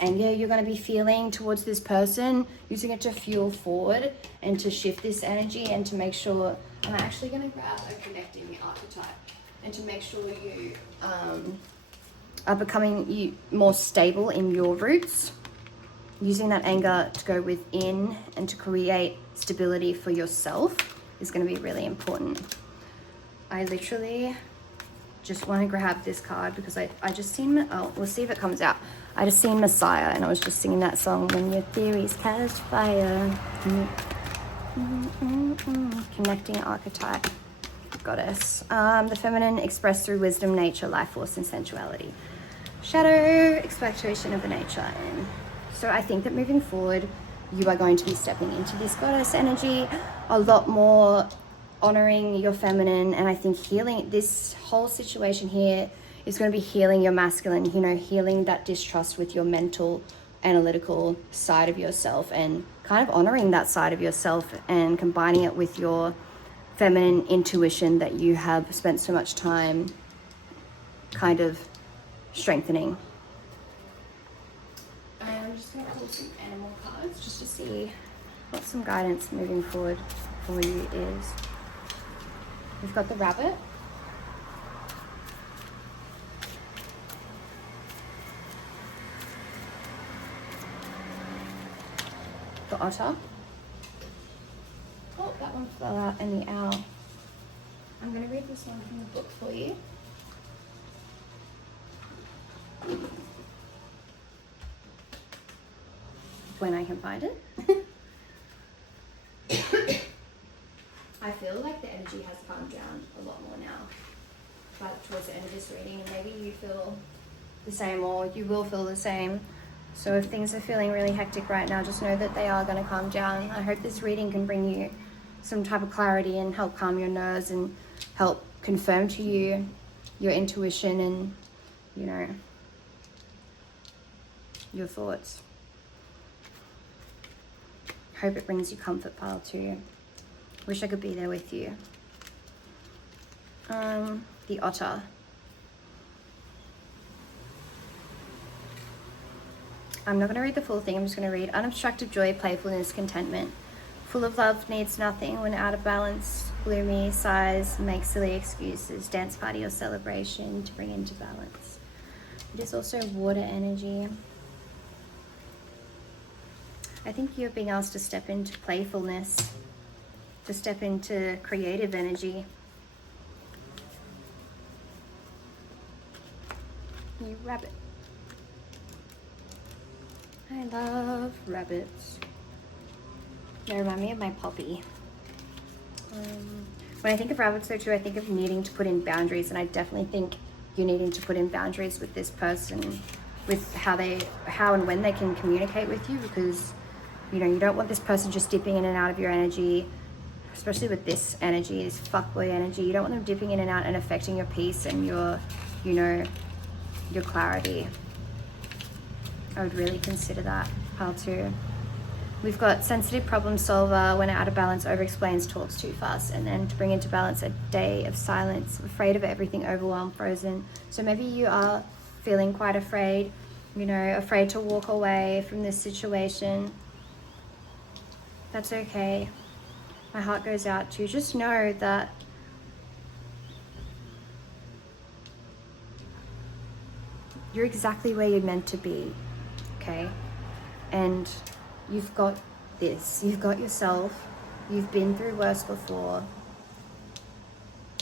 anger you're going to be feeling towards this person, using it to fuel forward and to shift this energy, and to make sure... I'm actually going to grab a connecting archetype, and to make sure you are becoming more stable in your roots. Using that anger to go within and to create stability for yourself is going to be really important. I literally just want to grab this card because I just seen... Oh, we'll see if it comes out. I just seen Messiah, and I was just singing that song, when your theories catch fire. Connecting archetype. Goddess. The feminine expressed through wisdom, nature, life force, and sensuality. Shadow, expectation of the nature. And so I think that moving forward, you are going to be stepping into this goddess energy a lot more, honoring your feminine. And I think healing this whole situation here is going to be healing your masculine, you know, healing that distrust with your mental, analytical side of yourself, and kind of honoring that side of yourself and combining it with your feminine intuition that you have spent so much time kind of strengthening. I'm just going to pull some animal cards just to see what some guidance moving forward for you is. We've got the rabbit. The otter. Oh, that one fell out, and the owl. I'm going to read this one from the book for you. When I can find it. I feel like the energy has calmed down a lot more now, but towards the end of this reading, and maybe you feel the same, or you will feel the same. So if things are feeling really hectic right now, just know that they are going to calm down. I hope this reading can bring you some type of clarity and help calm your nerves and help confirm to you your intuition and, you know, your thoughts. Hope it brings you comfort, pile 2. Wish I could be there with you. The otter. I'm not going to read the full thing. I'm just going to read unobstructed joy, playfulness, contentment. Full of love, needs nothing. When out of balance, gloomy, sighs, make silly excuses. Dance party or celebration to bring into balance. It is also water energy. I think you're being asked to step into playfulness, to step into creative energy. You rabbit. I love rabbits. They remind me of my puppy. When I think of rabbits though too, I think of needing to put in boundaries, and I definitely think you're needing to put in boundaries with this person, with how and when they can communicate with you, because you know, you don't want this person just dipping in and out of your energy, especially with this energy, this fuckboy energy. You don't want them dipping in and out and affecting your peace and your, you know, your clarity. I would really consider that, pile 2. We've got sensitive problem solver, when out of balance, over-explains, talks too fast, and then to bring into balance, a day of silence, afraid of everything, overwhelmed, frozen. So maybe you are feeling quite afraid, you know, afraid to walk away from this situation. That's okay. My heart goes out to you. Just know that you're exactly where you're meant to be, okay? And you've got this. You've got yourself. You've been through worse before.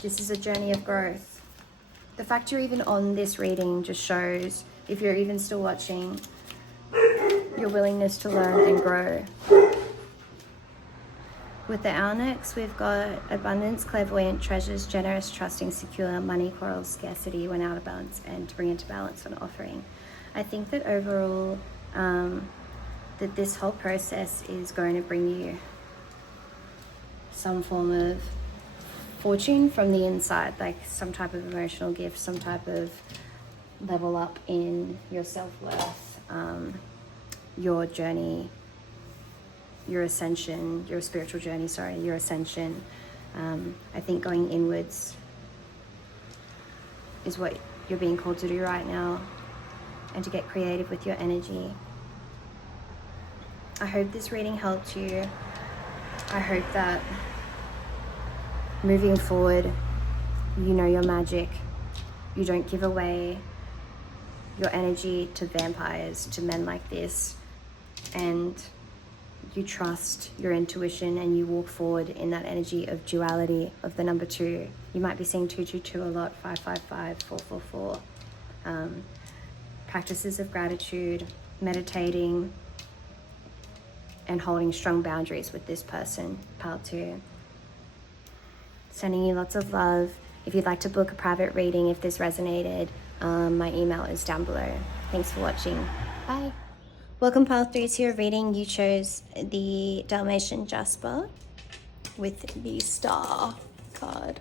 This is a journey of growth. The fact you're even on this reading just shows, if you're even still watching, your willingness to learn and grow. With the Onyx, we've got abundance, clairvoyant, treasures, generous, trusting, secure, money, quarrels, scarcity, when out of balance, and to bring into balance an offering. I think that overall, that this whole process is going to bring you some form of fortune from the inside, like some type of emotional gift, some type of level up in your self-worth, your journey, your ascension, your spiritual journey, your ascension. I think going inwards is what you're being called to do right now, and to get creative with your energy. I hope this reading helped you. I hope that moving forward, you know your magic. You don't give away your energy to vampires, to men like this, and you trust your intuition and you walk forward in that energy of duality of the number 2. You might be seeing 222 a lot, 555, 444. Practices of gratitude, meditating, and holding strong boundaries with this person, pile 2. Sending you lots of love. If you'd like to book a private reading, if this resonated, my email is down below. Thanks for watching. Bye. Welcome, pile 3, to your reading. You chose the Dalmatian Jasper with the star card.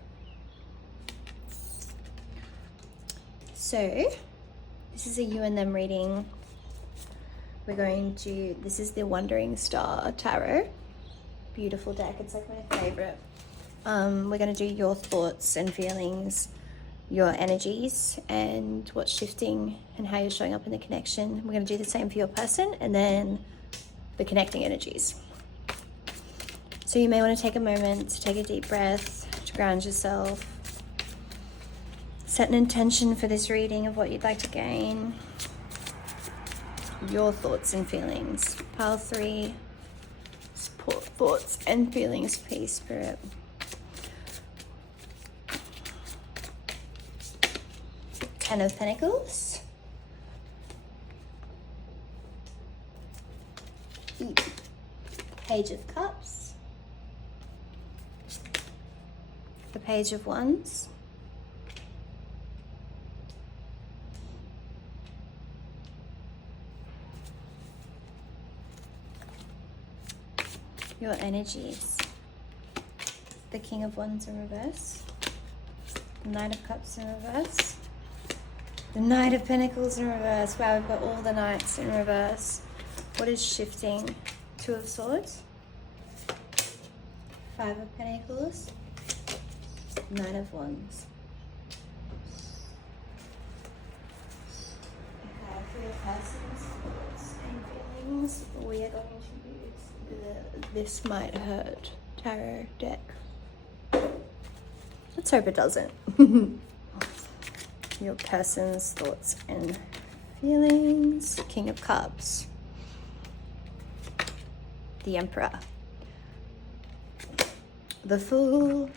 So, this is a you and them reading. This is the Wandering Star Tarot. Beautiful deck, it's like my favorite. We're going to do your thoughts and feelings, your energies, and what's shifting and how you're showing up in the connection. We're going to do the same for your person, and then the connecting energies. So you may want to take a moment to take a deep breath, to ground yourself, set an intention for this reading of what you'd like to gain, your thoughts and feelings. Pile 3, support thoughts and feelings, peace, spirit. Ten of Pentacles. Page of Cups. the Page of Wands, your energies, the King of Wands in reverse, the Knight of Cups in reverse, the Knight of Pentacles in reverse. Wow, we've got all the Knights in reverse. What is shifting? Two of Swords, Five of Pentacles, Nine of Wands. Okay, for your person's thoughts and feelings, we are going to use the This Might Hurt tarot deck. Let's hope it doesn't. Your person's thoughts and feelings, King of Cups, the Emperor, the Fool,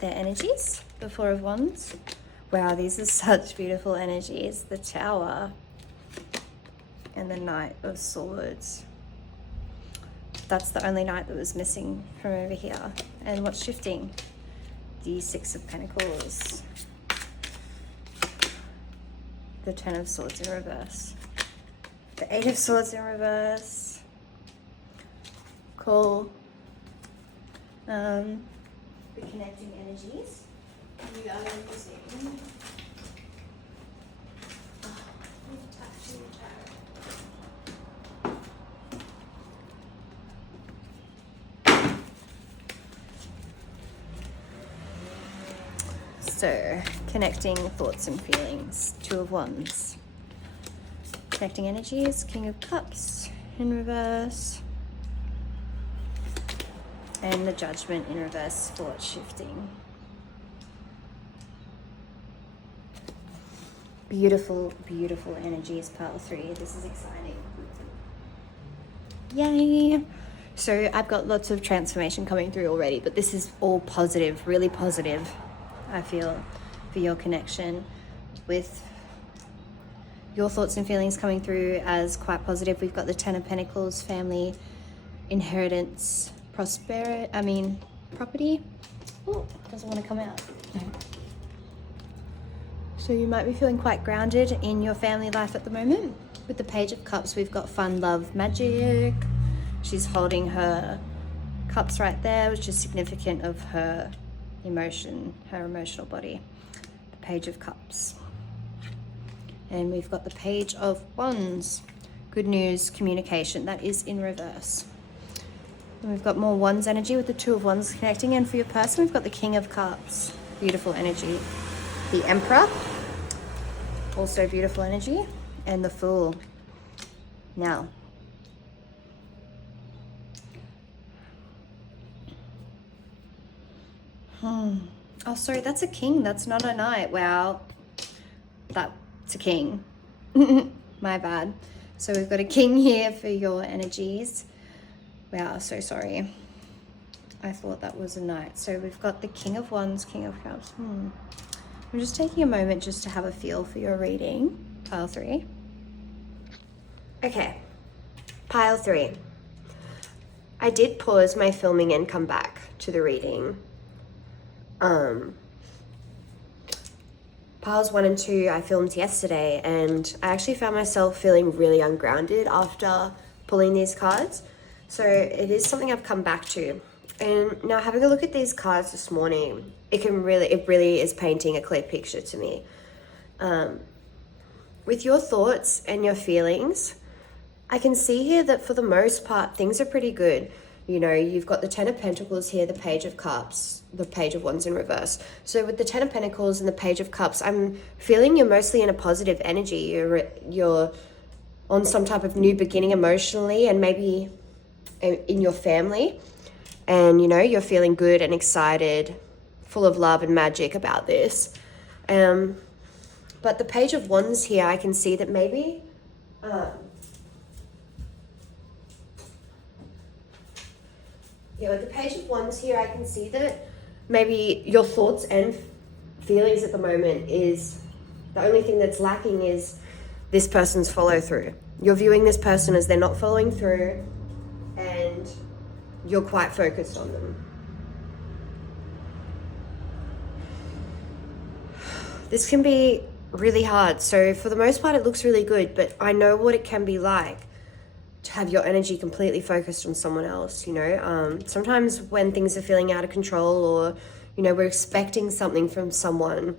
their energies, the Four of Wands. Wow, these are such beautiful energies. The Tower and the Knight of Swords. That's the only knight that was missing from over here. And what's shifting? The Six of Pentacles, the Ten of Swords in reverse, the Eight of Swords in reverse. Cool. The connecting energies. We are using so, connecting thoughts and feelings, Two of Wands. Connecting energies, King of Cups in reverse. And the Judgment in reverse, thought shifting. Beautiful, beautiful energies, pile 3. This is exciting. Yay! So I've got lots of transformation coming through already, but this is all positive, really positive, I feel, for your connection with your thoughts and feelings coming through as quite positive. We've got the Ten of Pentacles, family, inheritance, property. Oh, doesn't want to come out. So you might be feeling quite grounded in your family life at the moment. With the Page of Cups, we've got fun, love, magic. She's holding her cups right there, which is significant of her emotion, her emotional body. The Page of Cups. And we've got the Page of Wands. Good news, communication. That is in reverse. And we've got more Wands energy with the Two of Wands connecting. And for your person, we've got the King of Cups. Beautiful energy. The Emperor. Also beautiful energy. And the Fool. Now. Oh, sorry, that's a king. That's not a knight. Wow. That's a king. My bad. So we've got a king here for your energies. Wow, so sorry. I thought that was a knight. So we've got the King of Wands, King of Cups. I'm just taking a moment just to have a feel for your reading. Pile 3. Okay. Pile 3. I did pause my filming and come back to the reading. Piles 1 and 2 I filmed yesterday, and I actually found myself feeling really ungrounded after pulling these cards. So it is something I've come back to. And now having a look at these cards this morning, it really is painting a clear picture to me. With your thoughts and your feelings, I can see here that for the most part, things are pretty good. You know, you've got the Ten of Pentacles here, the Page of Cups, the Page of Wands in reverse. So with the Ten of Pentacles and the Page of Cups, I'm feeling you're mostly in a positive energy. You're on some type of new beginning emotionally and maybe in your family. And, you know, you're feeling good and excited, full of love and magic about this. But the Page of Wands here, I can see that maybe... with the Page of Wands here, I can see that maybe your thoughts and feelings at the moment is the only thing that's lacking is this person's follow through. You're viewing this person as they're not following through, and you're quite focused on them. This can be really hard. So for the most part, it looks really good, but I know what it can be like to have your energy completely focused on someone else, you know. Sometimes when things are feeling out of control, or, you know, we're expecting something from someone,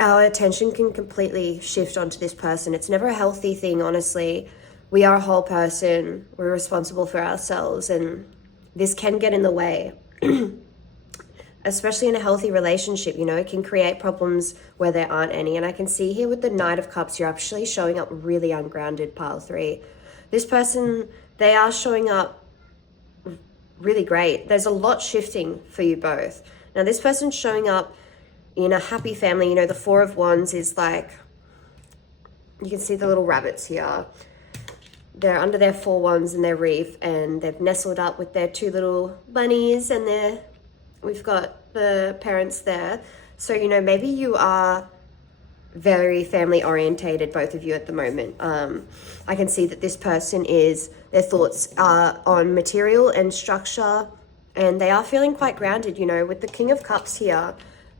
our attention can completely shift onto this person. It's never a healthy thing, honestly. We are a whole person. We're responsible for ourselves, and this can get in the way. Especially in a healthy relationship, you know, it can create problems where there aren't any. And I can see here with the Knight of Cups, you're actually showing up really ungrounded, pile 3. This person, they are showing up really great. There's a lot shifting for you both. Now, this person's showing up in a happy family. You know, the 4 of Wands is like, you can see the little rabbits here. They're under their 4 wands in their reef, and they've nestled up with their 2 little bunnies, and we've got the parents there. So, you know, maybe you are very family orientated, both of you at the moment. I can see that this person their thoughts are on material and structure, and they are feeling quite grounded, you know, with the King of Cups here.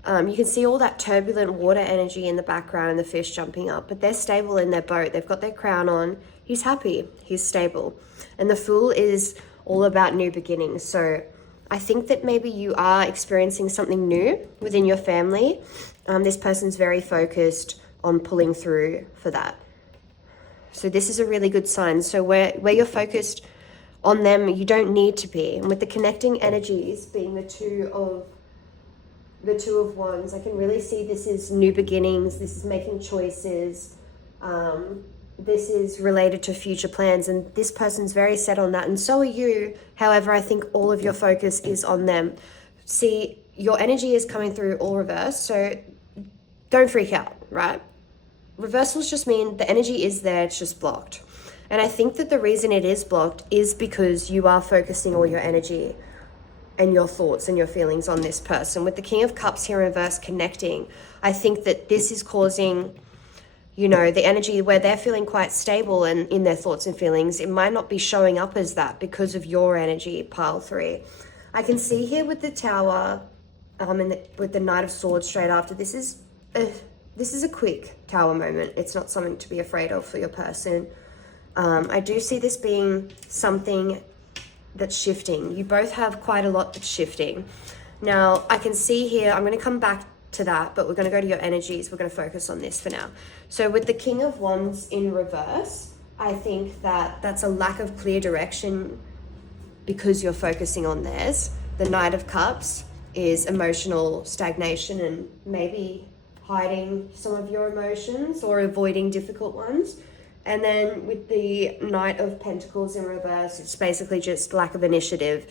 You can see all that turbulent water energy in the background and the fish jumping up, but they're stable in their boat. They've got their crown on. He's happy. He's stable. And the Fool is all about new beginnings. So I think that maybe you are experiencing something new within your family. This person's very focused on pulling through for that. So this is a really good sign. So where you're focused on them, you don't need to be. And with the connecting energies being the two of Wands, I can really see this is new beginnings. This is making choices. This is related to future plans, and this person's very set on that, and so are you. However, I think all of your focus is on them. See, your energy is coming through all reverse, so don't freak out, right? Reversals just mean the energy is there, it's just blocked. And I think that the reason it is blocked is because you are focusing all your energy and your thoughts and your feelings on this person. With the King of Cups here in reverse connecting, I think that this is causing, you know, the energy where they're feeling quite stable and in their thoughts and feelings, it might not be showing up as that because of your energy, pile 3. I can see here with the Tower, and with the Knight of Swords straight after, this is a quick Tower moment. It's not something to be afraid of for your person. I do see this being something that's shifting. You both have quite a lot that's shifting. Now, I can see here, I'm going to come back to that, but we're going to go to your energies. We're going to focus on this for now. So with the King of Wands in reverse, I think that that's a lack of clear direction because you're focusing on theirs. The Knight of Cups is emotional stagnation and maybe hiding some of your emotions or avoiding difficult ones. And then with the Knight of Pentacles in reverse, it's basically just lack of initiative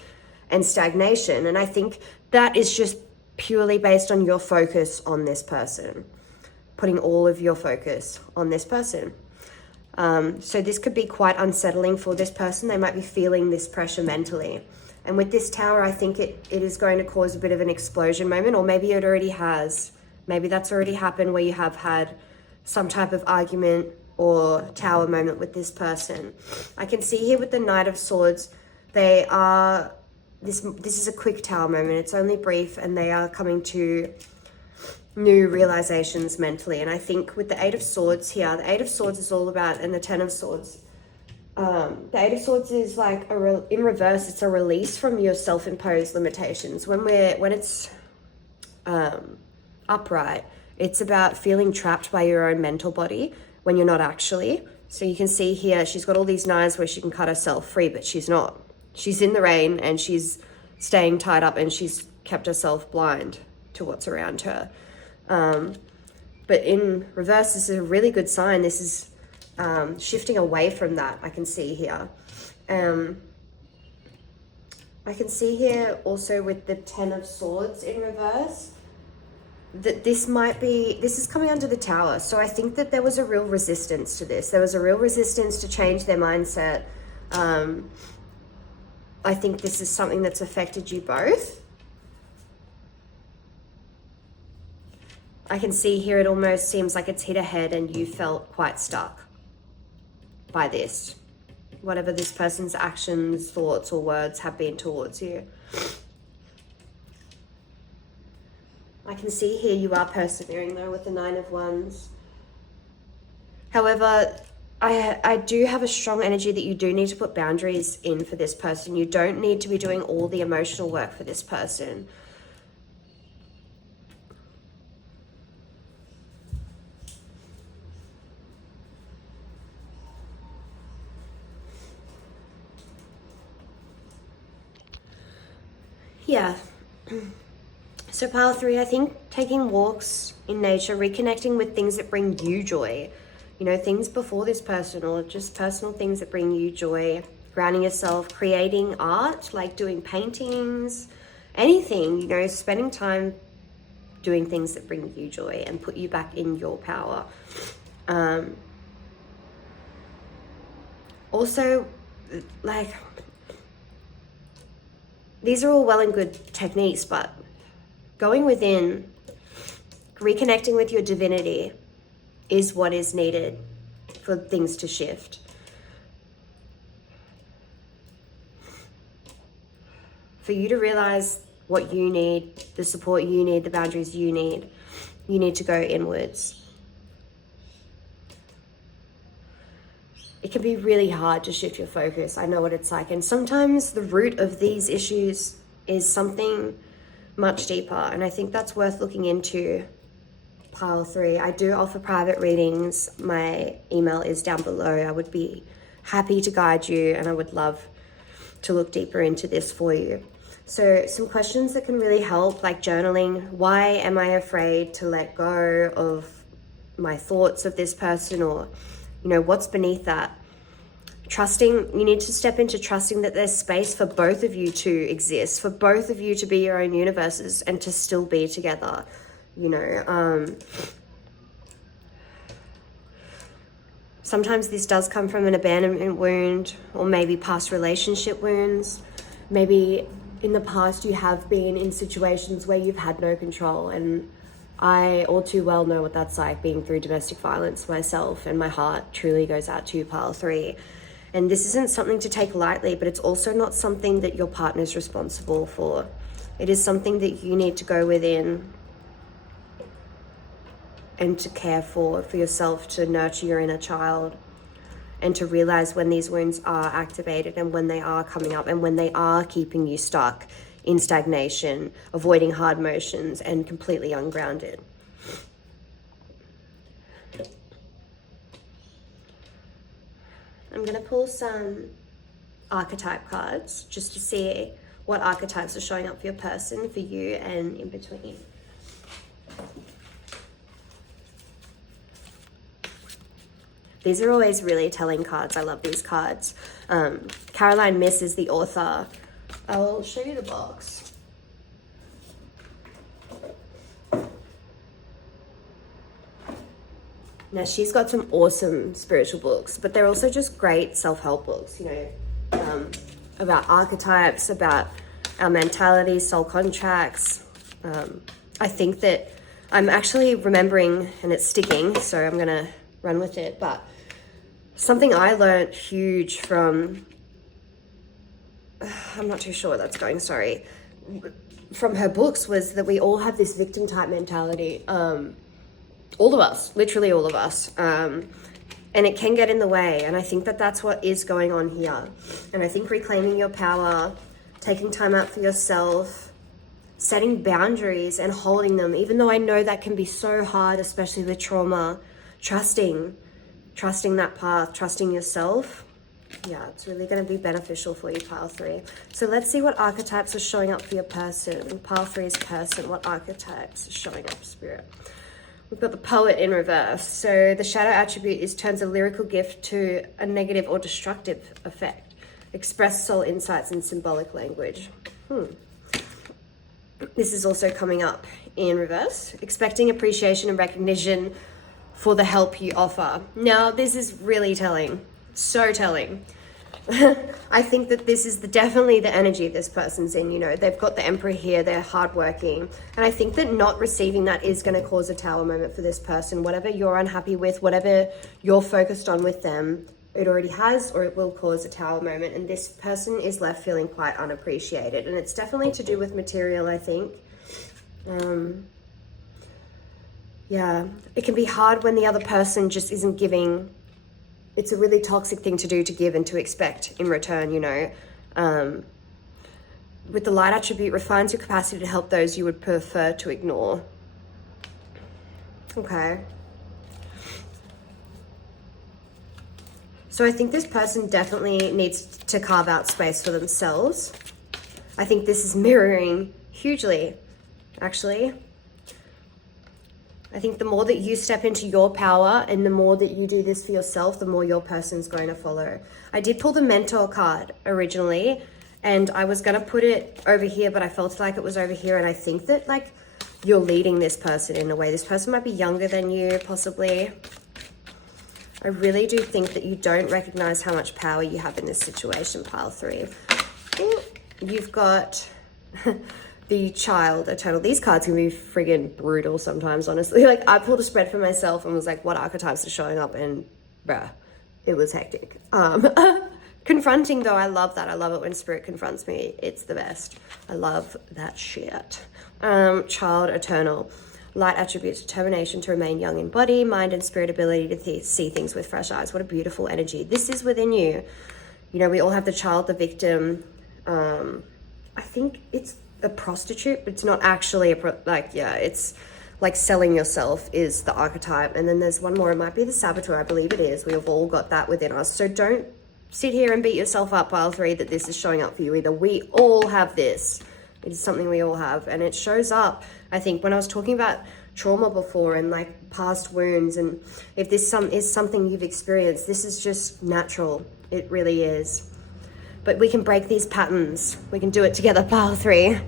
and stagnation. And I think that is just purely based on your focus on this person, putting all of your focus on this person. So this could be quite unsettling for this person. They might be feeling this pressure mentally. And with this Tower, I think it is going to cause a bit of an explosion moment, or maybe it already has. Maybe that's already happened where you have had some type of argument or Tower moment with this person. I can see here with the Knight of Swords, this is a quick Tower moment. It's only brief, and they are coming to new realizations mentally. And I think with the 8 of Swords here, the 8 of Swords is all about, and the 10 of Swords, the 8 of Swords is like in reverse, it's a release from your self-imposed limitations. When it's upright, it's about feeling trapped by your own mental body when you're not actually. So you can see here, she's got all these knives where she can cut herself free, but she's not. She's in the rain and she's staying tied up, and she's kept herself blind to what's around her. But in reverse, this is a really good sign. This is shifting away from that, I can see here. I can see here also with the 10 of Swords in reverse, that this is coming under the Tower. So I think that there was a real resistance to this. There was a real resistance to change their mindset. I think this is something that's affected you both. I can see here it almost seems like it's hit ahead and you felt quite stuck by this. whatever this person's actions, thoughts, or words have been towards you. I can see here you are persevering though with the 9 of Wands. However, I do have a strong energy that you do need to put boundaries in for this person. You don't need to be doing all the emotional work for this person. Yeah. So pile 3, I think taking walks in nature, reconnecting with things that bring you joy. You know, things before this person, or just personal things that bring you joy. Grounding yourself, creating art, like doing paintings, anything, you know, spending time doing things that bring you joy and put you back in your power. Also, like, these are all well and good techniques, but going within, reconnecting with your divinity is what is needed for things to shift. For you to realize what you need, the support you need, the boundaries you need to go inwards. It can be really hard to shift your focus. I know what it's like. And sometimes the root of these issues is something much deeper. And I think that's worth looking into. Pile 3. I do offer private readings. My email is down below. I would be happy to guide you, and I would love to look deeper into this for you. So some questions that can really help, like journaling. Why am I afraid to let go of my thoughts of this person, or, you know, what's beneath that? Trusting, you need to step into trusting that there's space for both of you to exist, for both of you to be your own universes and to still be together. You know, sometimes this does come from an abandonment wound, or maybe past relationship wounds. Maybe in the past you have been in situations where you've had no control, and I all too well know what that's like, being through domestic violence myself, and my heart truly goes out to you, pile 3. And this isn't something to take lightly, but it's also not something that your partner's responsible for. It is something that you need to go within and to care for yourself, to nurture your inner child, and to realize when these wounds are activated and when they are coming up and when they are keeping you stuck in stagnation, avoiding hard motions, and completely ungrounded. I'm going to pull some archetype cards just to see what archetypes are showing up for your person, for you, and in between. These are always really telling cards. I love these cards. Caroline Miss is the author. I'll show you the box. Now, she's got some awesome spiritual books, but they're also just great self-help books, you know, about archetypes, about our mentality, soul contracts. I think that I'm actually remembering, and it's sticking, so I'm going to run with it, but something I learned huge from, I'm not too sure where that's going, sorry, from her books, was that we all have this victim type mentality. All of us, literally all of us. And it can get in the way. And I think that that's what is going on here. And I think reclaiming your power, taking time out for yourself, setting boundaries and holding them, even though I know that can be so hard, especially with trauma, trusting that path, trusting yourself. Yeah, it's really going to be beneficial for you, pile 3. So let's see what archetypes are showing up for your person. Pile 3's person, what archetypes are showing up, spirit? We've got the poet in reverse. So the shadow attribute turns a lyrical gift to a negative or destructive effect. Express soul insights in symbolic language. This is also coming up in reverse. Expecting appreciation and recognition for the help you offer. Now, this is really telling. So telling. I think that this is definitely the energy this person's in. You know, they've got the Emperor here, they're hardworking. And I think that not receiving that is going to cause a tower moment for this person. Whatever you're unhappy with, whatever you're focused on with them, it already has, or it will cause a tower moment. And this person is left feeling quite unappreciated. And it's definitely to do with material, I think. Yeah, it can be hard when the other person just isn't giving. It's a really toxic thing to do, to give and to expect in return, you know. With the light attribute, refines your capacity to help those you would prefer to ignore. Okay. So I think this person definitely needs to carve out space for themselves. I think this is mirroring hugely, actually. I think the more that you step into your power and the more that you do this for yourself, the more your person's going to follow. I did pull the mentor card originally, and I was going to put it over here, but I felt like it was over here. And I think that like you're leading this person in a way. This person might be younger than you, possibly. I really do think that you don't recognize how much power you have in this situation, pile 3. You've got the child eternal. These cards can be friggin' brutal sometimes, honestly. Like, I pulled a spread for myself and was like, what archetypes are showing up? And bruh, it was hectic. Confronting though, I love that. I love it when spirit confronts me. It's the best. I love that shit. Child eternal. Light attributes, determination to remain young in body, mind and spirit, ability to see things with fresh eyes. What a beautiful energy. This is within you. You know, we all have the child, the victim. I think it's a prostitute, but it's not actually it's like selling yourself is the archetype. And then there's one more. It might be the saboteur. I believe it is. We have all got that within us. So don't sit here and beat yourself up, pile 3, that this is showing up for you either. We all have this. It is something we all have, and it shows up. I think when I was talking about trauma before and like past wounds, and if this is something you've experienced, this is just natural. It really is. But we can break these patterns. We can do it together, pile 3.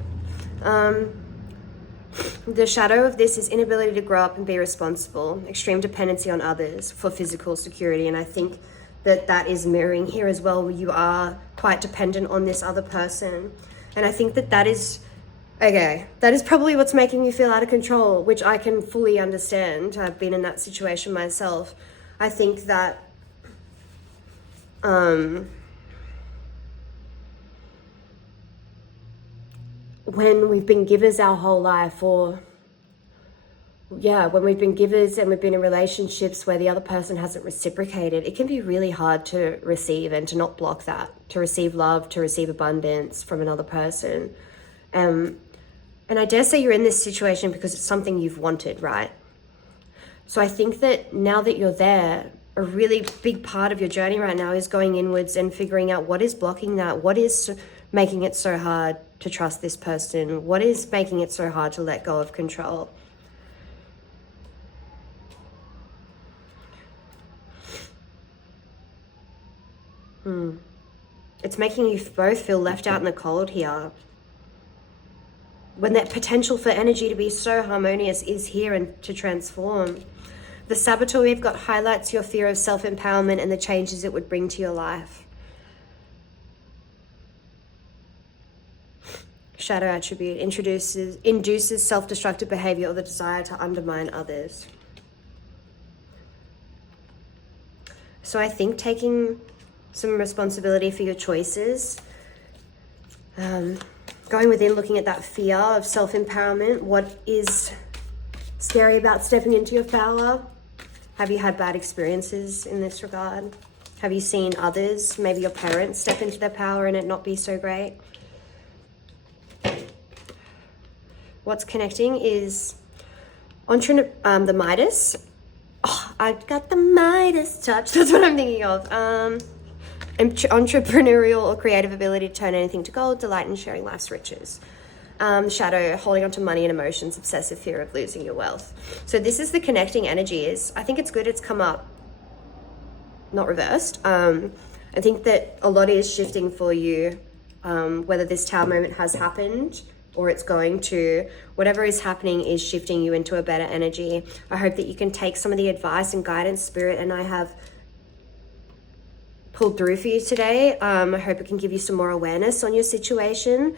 The shadow of this is inability to grow up and be responsible, extreme dependency on others for physical security. And I think that that is mirroring here as well. You are quite dependent on this other person. And I think that is, okay, that is probably what's making you feel out of control, which I can fully understand. I've been in that situation myself. I think that when we've been givers our whole life, or when we've been givers and we've been in relationships where the other person hasn't reciprocated, it can be really hard to receive and to not block that, to receive love, to receive abundance from another person. And I dare say you're in this situation because it's something you've wanted, right? So I think that now that you're there, a really big part of your journey right now is going inwards and figuring out what is blocking that, what is making it so hard to trust this person, what is making it so hard to let go of control. It's making you both feel left out in the cold here. When that potential for energy to be so harmonious is here and to transform. The saboteur we've got highlights your fear of self-empowerment and the changes it would bring to your life. Shadow attribute induces self-destructive behavior or the desire to undermine others. So I think taking some responsibility for your choices, going within, looking at that fear of self-empowerment. What is scary about stepping into your power? Have you had bad experiences in this regard? Have you seen others, maybe your parents, step into their power and it not be so great? What's connecting is the Midas. Oh, I've got the Midas touch. That's what I'm thinking of. Entrepreneurial or creative ability to turn anything to gold, delight in sharing life's riches. Shadow, holding on to money and emotions, obsessive fear of losing your wealth. So this is the connecting energy. I think it's good it's come up, not reversed. I think that a lot is shifting for you, whether this tower moment has happened or it's going to. Whatever is happening is shifting you into a better energy. I hope that you can take some of the advice and guidance Spirit and I have pulled through for you today. I hope it can give you some more awareness on your situation.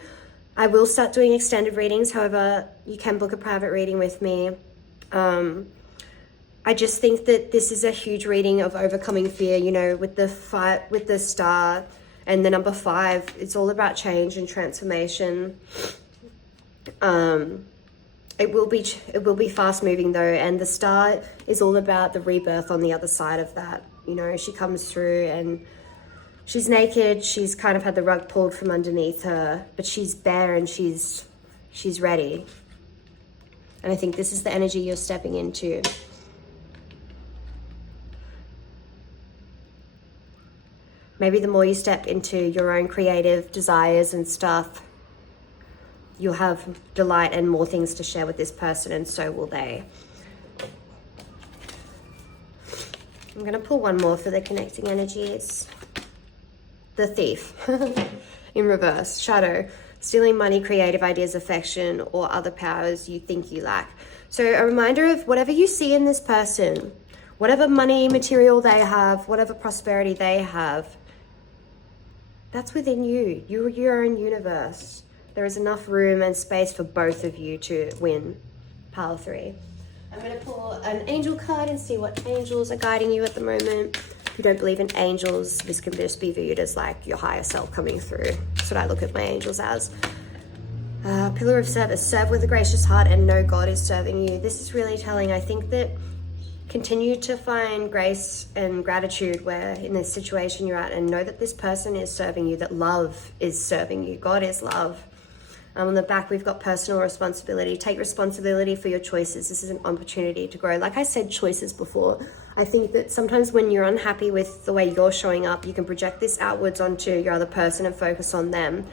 I will start doing extended readings. However, you can book a private reading with me. I just think that this is a huge reading of overcoming fear, you know, with the star and the number 5. It's all about change and transformation. It will be fast moving though, and the star is all about the rebirth on the other side of that. You know, she comes through and she's naked, she's kind of had the rug pulled from underneath her, but she's bare and she's ready. And I think this is the energy you're stepping into. Maybe the more you step into your own creative desires and stuff, you'll have delight and more things to share with this person, and so will they. I'm going to pull one more for the connecting energies. The Thief in reverse. Shadow. Stealing money, creative ideas, affection, or other powers you think you lack. So a reminder of whatever you see in this person, whatever money, material they have, whatever prosperity they have, that's within you. You're your own universe. There is enough room and space for both of you to win. Pile 3. I'm going to pull an angel card and see what angels are guiding you at the moment. If you don't believe in angels, this can just be viewed as like your higher self coming through. That's what I look at my angels as. Pillar of service. Serve with a gracious heart and know God is serving you. This is really telling. I think that continue to find grace and gratitude where in this situation you're at, and know that this person is serving you, that love is serving you. God is love. On the back, we've got personal responsibility. Take responsibility for your choices. This is an opportunity to grow. Like I said, choices before. I think that sometimes when you're unhappy with the way you're showing up, you can project this outwards onto your other person and focus on them,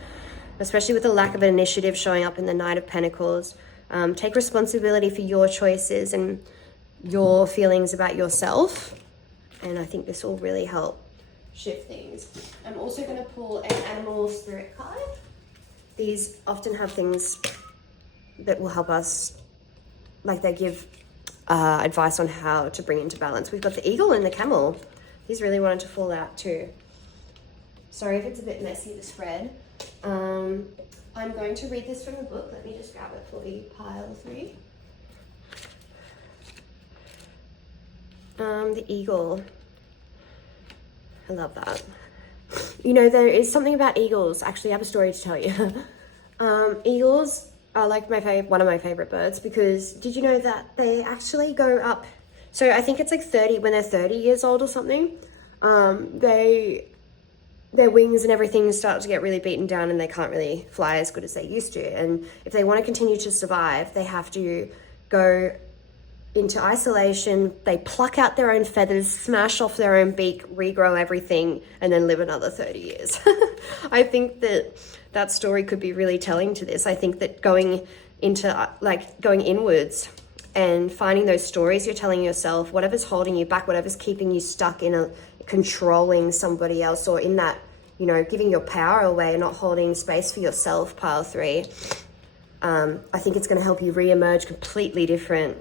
especially with the lack of initiative showing up in the Knight of Pentacles. Take responsibility for your choices and your feelings about yourself. And I think this will really help shift things. I'm also going to pull an animal spirit card. These often have things that will help us, like they give advice on how to bring into balance. We've got the eagle and the camel. These really wanted to fall out too. Sorry if it's a bit messy to spread. I'm going to read this from the book. Let me just grab it for you. Pile 3. The eagle. I love that. You know, there is something about eagles. Actually, I have a story to tell you. Eagles are like one of my favorite birds, because did you know that they actually go up? So I think it's like 30, when they're 30 years old or something, their wings and everything start to get really beaten down and they can't really fly as good as they used to. And if they want to continue to survive, they have to go into isolation. They pluck out their own feathers, smash off their own beak, regrow everything, and then live another 30 years. I think that story could be really telling to this. I think that going inwards and finding those stories you're telling yourself, whatever's holding you back, whatever's keeping you stuck in controlling somebody else, or in that, you know, giving your power away and not holding space for yourself, pile 3. I think it's going to help you re-emerge completely different.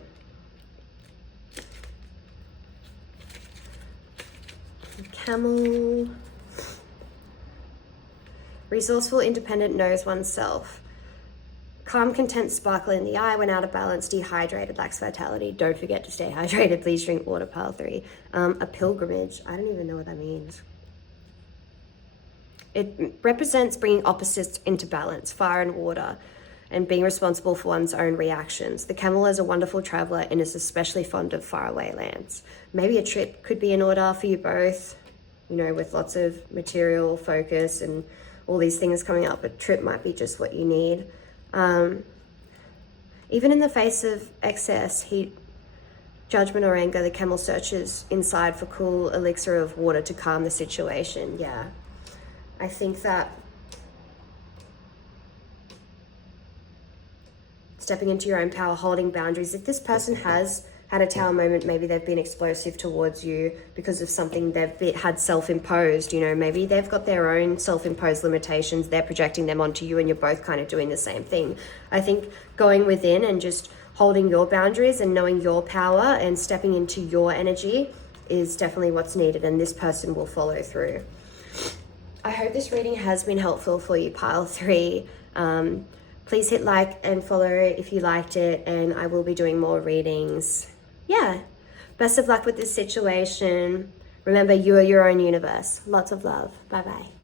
Camel. Resourceful, independent, knows oneself. Calm, content, sparkle in the eye. When out of balance, dehydrated, lacks vitality. Don't forget to stay hydrated. Please drink water, pile 3. A pilgrimage. I don't even know what that means. It represents bringing opposites into balance, fire and water, and being responsible for one's own reactions. The camel is a wonderful traveler and is especially fond of faraway lands. Maybe a trip could be in order for you both, you know, with lots of material focus and all these things coming up. A trip might be just what you need. Even in the face of excess heat, judgment, or anger, the camel searches inside for cool elixir of water to calm the situation. Yeah, I think that stepping into your own power, holding boundaries. If this person has had a tower moment, maybe they've been explosive towards you because of something they've had self-imposed, you know, maybe they've got their own self-imposed limitations, they're projecting them onto you, and you're both kind of doing the same thing. I think going within and just holding your boundaries and knowing your power and stepping into your energy is definitely what's needed, and this person will follow through. I hope this reading has been helpful for you, pile 3. Please hit like and follow if you liked it, and I will be doing more readings. Yeah, Best of luck with this situation. Remember, you are your own universe. Lots of love. Bye-bye.